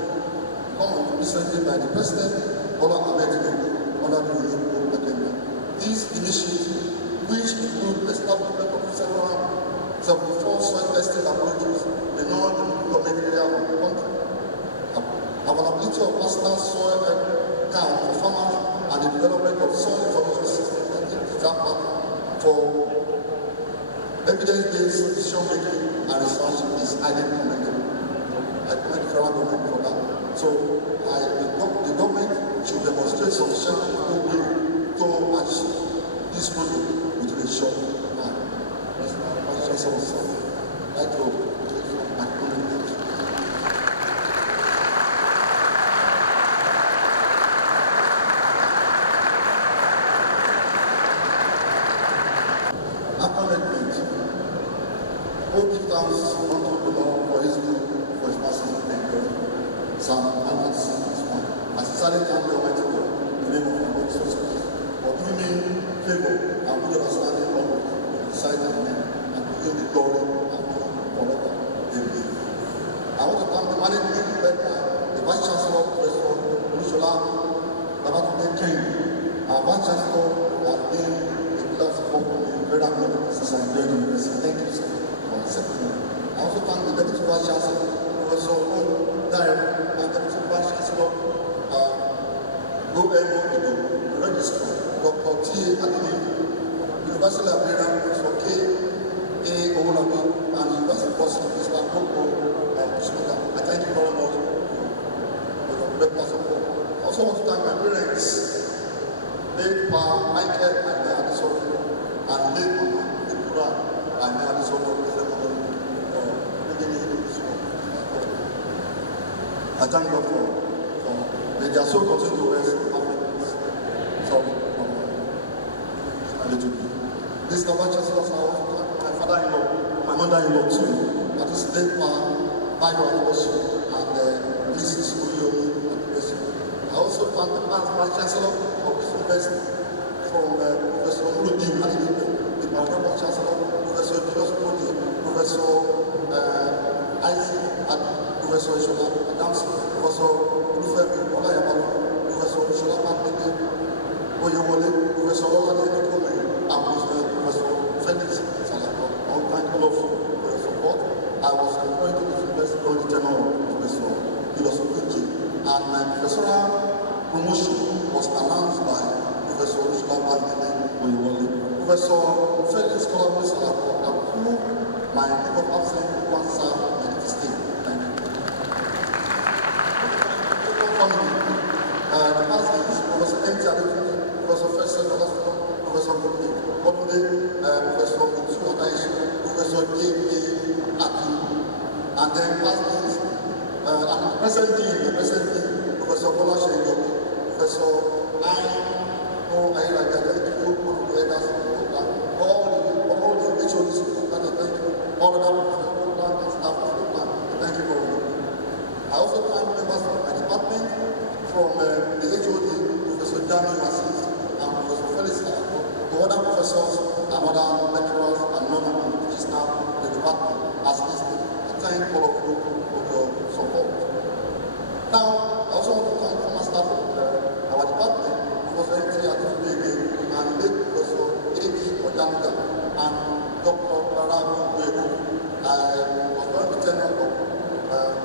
recently by the President Abeokuta under the renewable agenda. This initiative, which includes establishment of several 74 soil testing laboratories in all the government areas of the country, availability of personal soil count for farmers, and the development of soil information systems that take example for evidence-based decision-making and research is highly commendable. I commend the federal government for that. So the government should demonstrate sufficient will to achieve this project within a short time. Thank you. Acknowledgement. All give thanks unto the Lord for his good, for his mercy and grace. Psalm 161. I sincerely thank the Almighty God in the name of our Lord Jesus Christ for giving me favor and good understanding of the sight of men and to give the glory and honor forever. Amen. I want to thank the management led by the Vice Chancellor, Professor Oluwafemi, our Vice Chancellor has been a pillar of support for me very much since I joined the university. Thank you, sir, for accepting me. I also thank the Deputy Vice Chancellor, Professor Oluwafemi, and Deputy Vice Chancellor, the Registrar, Dr. T. Adini, University Librarian, Professor K. A. Oluwafemi, and University President, Mr. Koko. I thank you very much for your great support. I also want to thank my parents, late Pa Michael and Adesodun, and late Mama Ekura and Adesodun, I thank God for may their soul continue to rest in happiness. Sorry, a little bit. This is the Vice Chancellor, I want to thank my father-in-law, my mother-in-law too, that is late Pa Bayo Oluwafemi and Mrs. Oyomi and the rest. I also thank the Vice Chancellor of this university, from Professor Oluwafemi, the Vice Chancellor, Professor Julius Modi, Professor Isaac, and Professor Ishola Adams, Professor Oluwafemi Olayabalo, Professor Ishola Pandebe Oyewole, Professor Olade Nikome, and Professor Felix Salako. I want to thank all of you for your support. I was appointed to the university during the tenure of Professor Philosophy, and my professorial promotion was announced by Professor Ishola Pandebe Oyewole. Professor Felix Salako approved my leave of absence to answer my state. Thank you. The past is Professor M. Adesodun, Professor Fesson, Professor Gopi, Professor Mutu Adaishi, Professor J.P. Aki, and then past is and the present dean, Professor Bola Shengo, Professor all the HODs, all of them, and staff of COLPLANT. Thank you very much. I also thank members of my department, from the HOD, Professor Daniel Assis, and Professor Felix Salako, to other professors and other lecturers and non-teaching staff in the department as listed. I thank all of you for your support. Now, I also want to thank former staff of our department, Professor M.T. Adesodun, and late Professor A.B. Odanga, and Dr. Balogun. I was going to tell you about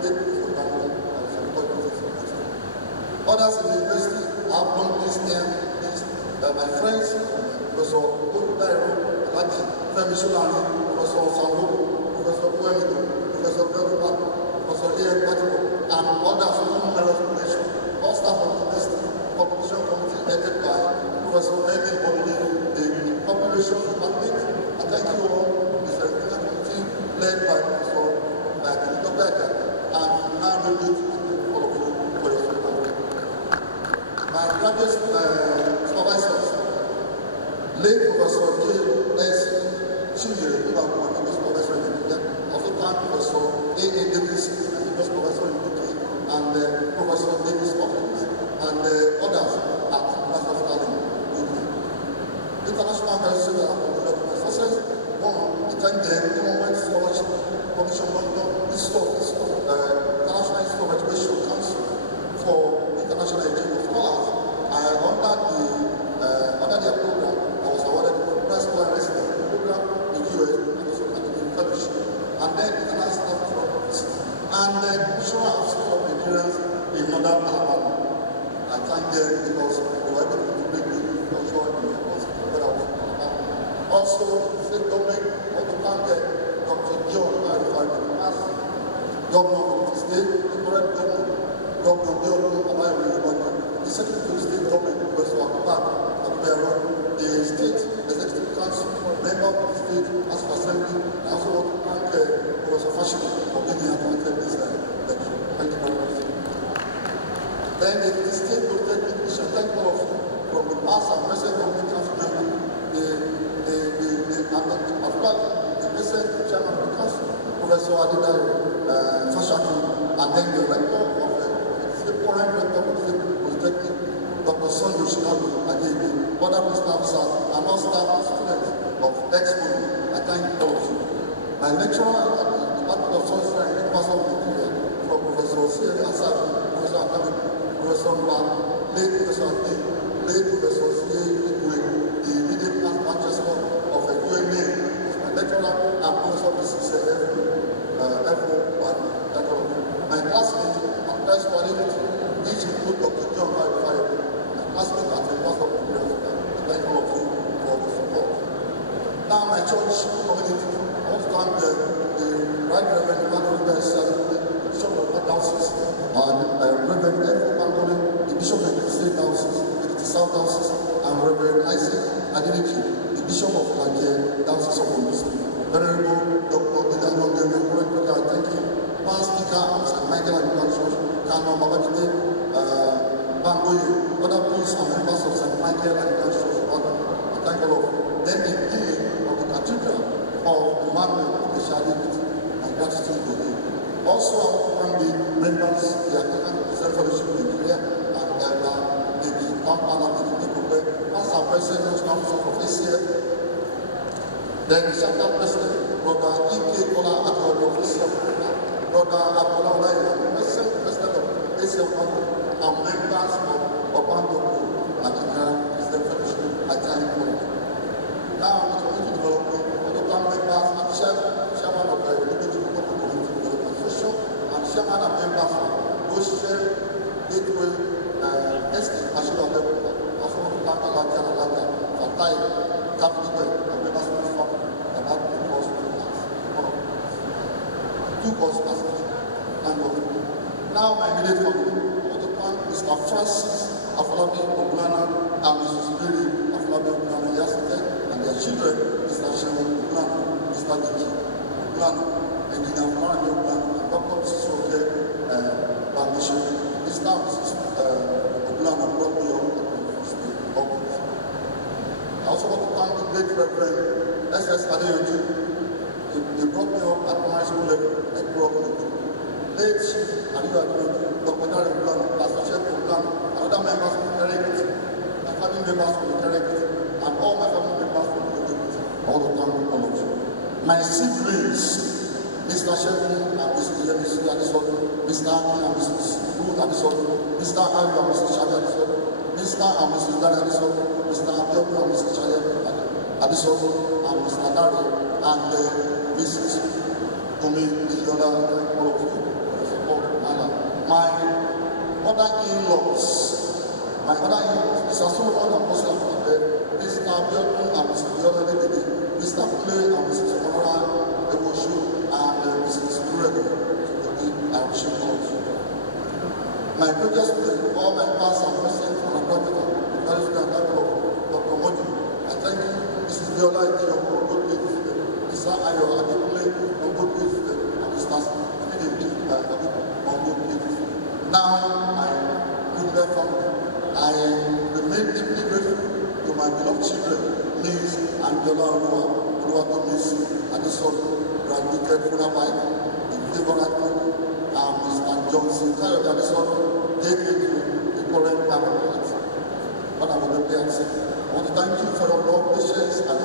late Professor Odanga. Others in the university have done this here. My friends, Professor Oluwafemi, Alaji Femi Solani, Professor Sanwo, Professor Uemido, Professor Balogun, Professor A.M. Badibo, and others from the relation, all staff of the university, population committee headed by Professor Amy Omide, the population department. I thank you all, the Ceremonial committee led by Professor Balogun, and now we meet all of you for your support. My graduate supervisors, late Professor J.S. Chinyere, who are my supervisor in A.A. Davis, and he was professor in UK, and Professor Davis Hopkins, and others at University of Stirling, UK. International Council of Professors, one, the time the Women's Scholarship Commission London, International Institute of Education Council for International Education of Scholars, under their program, I was awarded the Press Scholar Resident program in the US and also academic fellowship, and then international professors, and the Commissioner of School of Nigerians in Northern Alabama. I thank them because they were able to bring me culture in the hospital where I was in Alabama. Also, the state government, I want to thank Dr. John as governor of the state, the current governor, Dr. Balogun, the secretary to the state government, Professor Abeokuta, the state executive council, member of the state House of Assembly. I also want to thank Professor Fashion for being here to attend this lecture. Thank you very much. Then the state polytechnic mission, thank all of you from the past and present government council member, the present chairman of the council, Professor Adesodun, and then the rector of the current rector of the polytechnic, Dr. Sonjo Shinabu Adebe, other staff and all staff and students of Expo. I thank all of you. My lecturer at the Department of Social and University of Nigeria, from Professor Siamese Asad, Professor Akami, Professor Mba, late Professor Ade, late Professor Siamese, the immediate past Manchester of the UMA, my lecturer, and Professor Mrs. F.O. My classmate at Press Quality, which include Dr. John Fire, my classmate at the University of Nigeria. Thank all of you for the support. Now, my church community, I want to thank the Right Reverend Emmanuel the Bishop of the Diocese, and Reverend F. Balogun, the Bishop of the State Diocese, the South Diocese, and Reverend Isaac Adeniki, the Bishop of the Diocese of Ondo State. Venerable Dr. Bidano Gemu, thank you. Past Speaker, St. Michael and Church, Kano Babajide, Bangoye, other priests and members of St. Michael and Church, thank all of you. Then the dean of the Cathedral of Emmanuel of the Shadi, and gratitude to you. Also, I want to thank the members, the Self-Fellowship in Nigeria, and the compound of the people there, as our president, council of ACF, then the chapter president, Brother E.K. Kola Adeokuta, official, Brother Abdullah, president of ACF, and members of Balogun and the Christian Fellowship. I thank you. Now, the community development, the members and chairman of the Community Development Association, and chairman and members of Goshen, Gateway, Estate, National Level, also Langa, Fatai, Capital, and members of the family, and that because two cause passage. And now, my immediate family, Mr. Francis Afolabi Ogunana and Mrs. Mary Afolabi Ogunana yesterday, and their children, Mr. Shehu Ogunana, Mr. Niki Ogunana, Engineer Mara Ogunana, and Dr. Sisoke Bamishu, Mr. and Mrs. Ogunana brought me up to the I also want to thank the great Reverend S.S. Adeokuta. They brought me up at my school level. I grew up in the late Chief Adeokuta, Dr. Nari Ogunana, other members of the Kerrigan, my family members from the Kerrigan, and all my family members from the Kerrigan, all the time college. My siblings, Mr. Sheldon and Mrs. Siamese Adesodun, Mr. Aki and Mrs. Ruth Adesodun, Mr. Ari and Mrs. Shadi Adesodun, Mr. and Mrs. Dari Adesodun, Mr. Abeokuta and Mrs. Shadi Adesodun, and Mr. Dari and Mrs. Umi Ijola, all of you for the support. My mother-in-laws, Mr. Solomon and Mr. Mr. Abeokuta and Mr. Viola Lady, Mr. Clay and Mrs. Honora Ewoshu, and Mrs. Greg, I wish you all. My previous students, all my past and present, and my brother, the President and Dr. Modi, I thank you, Mrs. Viola Ewoshu, for good news, Mr. Ayo Adekule, for good news, and Mr. Philip for good news. Now, I remain deeply grateful to my beloved children, Liz and Yola Oluwafemi, and this one graduated FUNAAB in favour Johnson Kayode Adesodun take me to the current parliament. But I will be saying, I want to thank you for your love, patience, and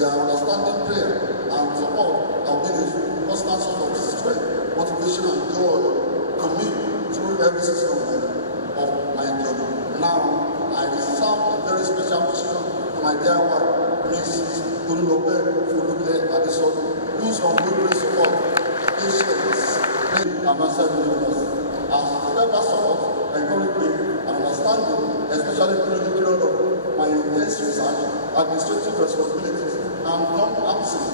your understanding prayer and support have been a constant source of strength, motivation, and joy to me through every season of my journey. Now, I serve a very special position to my dear wife, Mrs. Oluwafemi Adesodun, whose unwavering support, patience, and answer universe. As steadfast support, encourage me and understanding, especially during the period of my intense research, administrative responsibilities, and long absence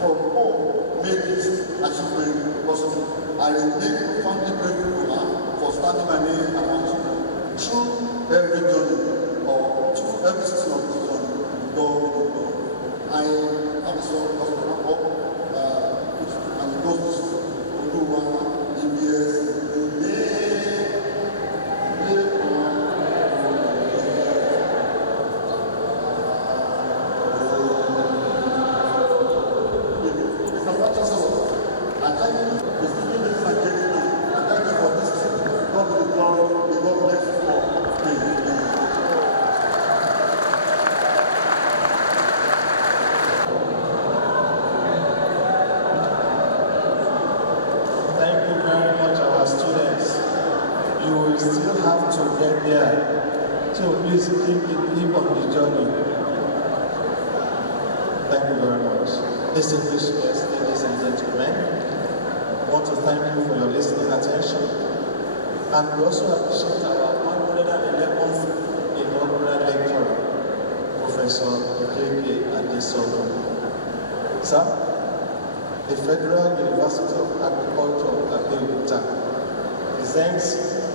from home made this achievement possible. I remain profoundly grateful to her for standing by me and my children through every journey or through every season of this journey. I have a song of and it goes to Oluwafemi. So please keep on the journey. Thank you very much. Distinguished guests, ladies and gentlemen, I want to thank you for your listening attention. And we also appreciate our 111th Inaugural Lecturer, Professor Kayode Adesodun. Sir, the Federal University of Agriculture of Abeokuta presents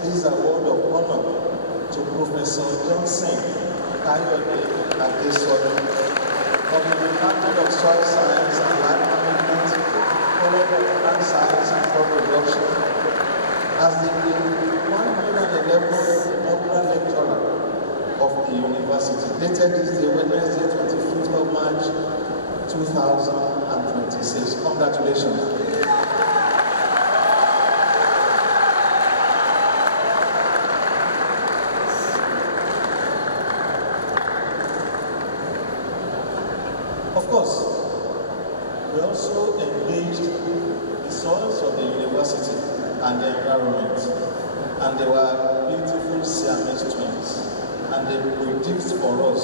this award of honor to Professor Johnson Kayode Adesodun of the Department of Soil Science and Land Management, College of Plant Science and Crop Production, as the 111th Inaugural Lecturer of the University, dated this day, Wednesday, 25th of March, 2026. Congratulations. Of course, we also engaged the soils of the university and the environment, and they were beautiful Siamese twins, and they produced for us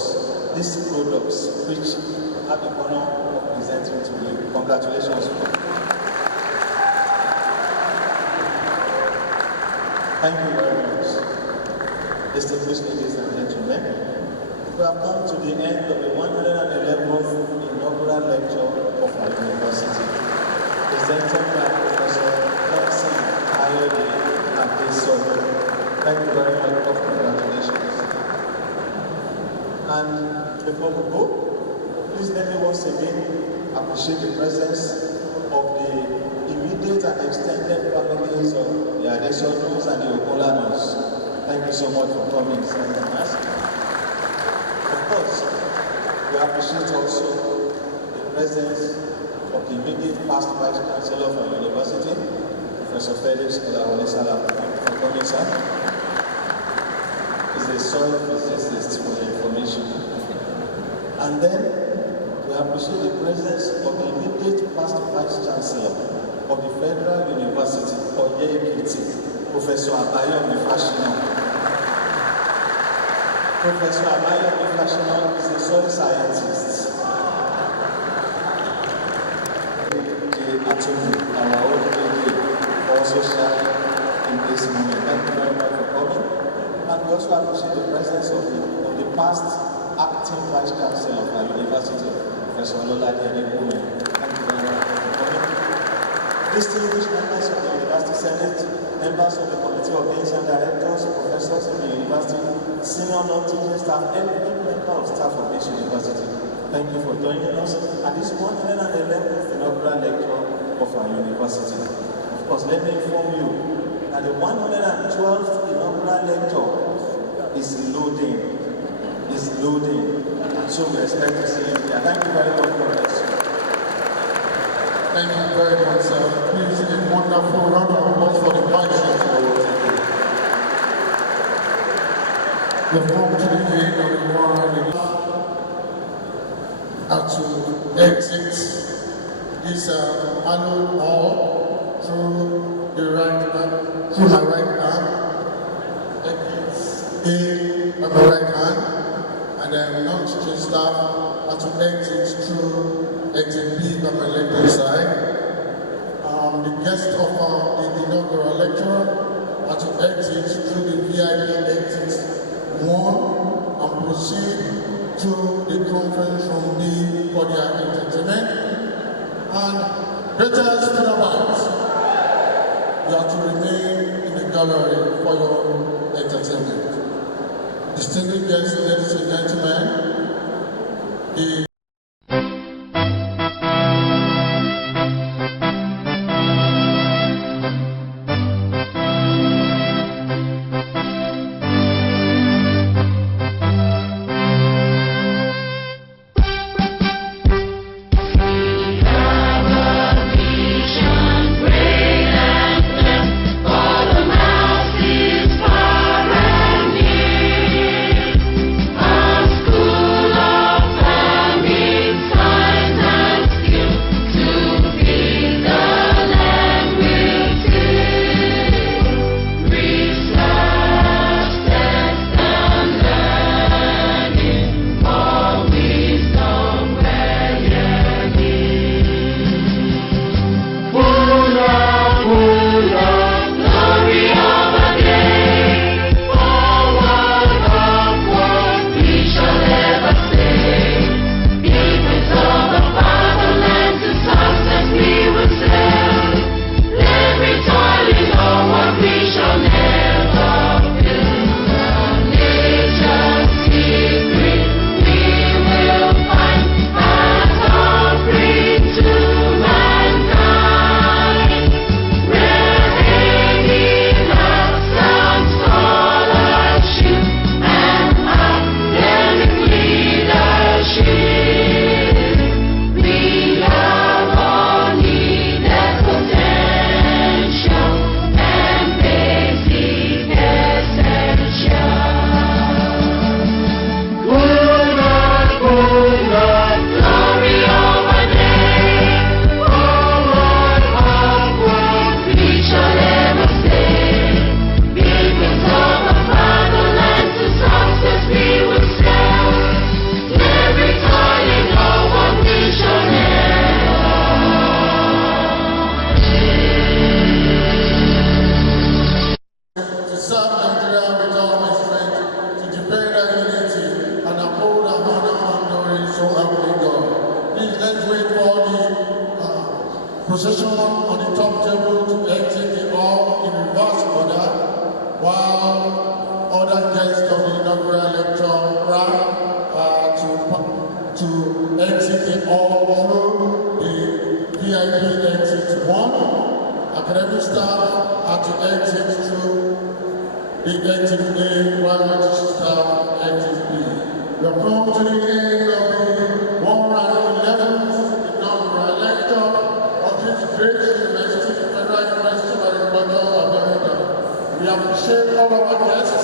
these products which I have the honor of presenting to you. Congratulations. Thank you very much. Distinguished ladies and gentlemen, we have come to the end of the 111th Inaugural Lecture of our university, presented by Professor Johnson Kayode Adesodun. Thank you very much, Prof. Congratulations. And before we go, please let me once again appreciate the presence of the immediate and extended families of the Adesoduns and the Okolanos. Thank you so much for coming, Sir. Of course, we appreciate also the presence of the immediate past Vice Chancellor of our university, Professor Felix Oluwafemi. For coming, sir. He's a soil physicist for your information. And then we appreciate the presence of the immediate past Vice Chancellor of the Federal University of Abeokuta, Professor Abeokuta. Professor Abeokuta is a soil scientist. Our own lady also share in this moment. Thank you very much for coming. And we also appreciate the presence of the past acting Vice Chancellor of our university, Professor Oluwafemi. Thank you very much for coming. Distinguished members of the University Senate, members of the Committee of Deans and Directors, professors in the university, senior non-teaching staff, every member of staff of this university. Thank you for joining us at this 111th Inaugural Lecture of our university. Of course, let me inform you that the 112th Inaugural Lecture is loading. And so we expect to see you here. Thank you very much for this. Thank you very much, sir. Please, a wonderful round of applause for the Vice We have come to the end of the morning and to exit this annual hall through the through my right hand, exit A by my right hand, and then non-teaching staff are to exit through exit B by my left hand side. The guest of the inaugural lecturer are to exit through the VIP exit 1 and proceed to the conference room B for their entertainment. And greatest FUNAAB, you have to remain in the gallery for your entertainment. Distinguished guests, ladies and gentlemen, the procession on the top table to exit the hall in reverse order, while other guests of the inaugural lecture to exit the hall through the VIP exit 1. Academic staff are to exit through the exit A, while staff exit B. We have come to the end of the 111th Inaugural Lecture of this great university, Federal University of Abeokuta. We appreciate all our guests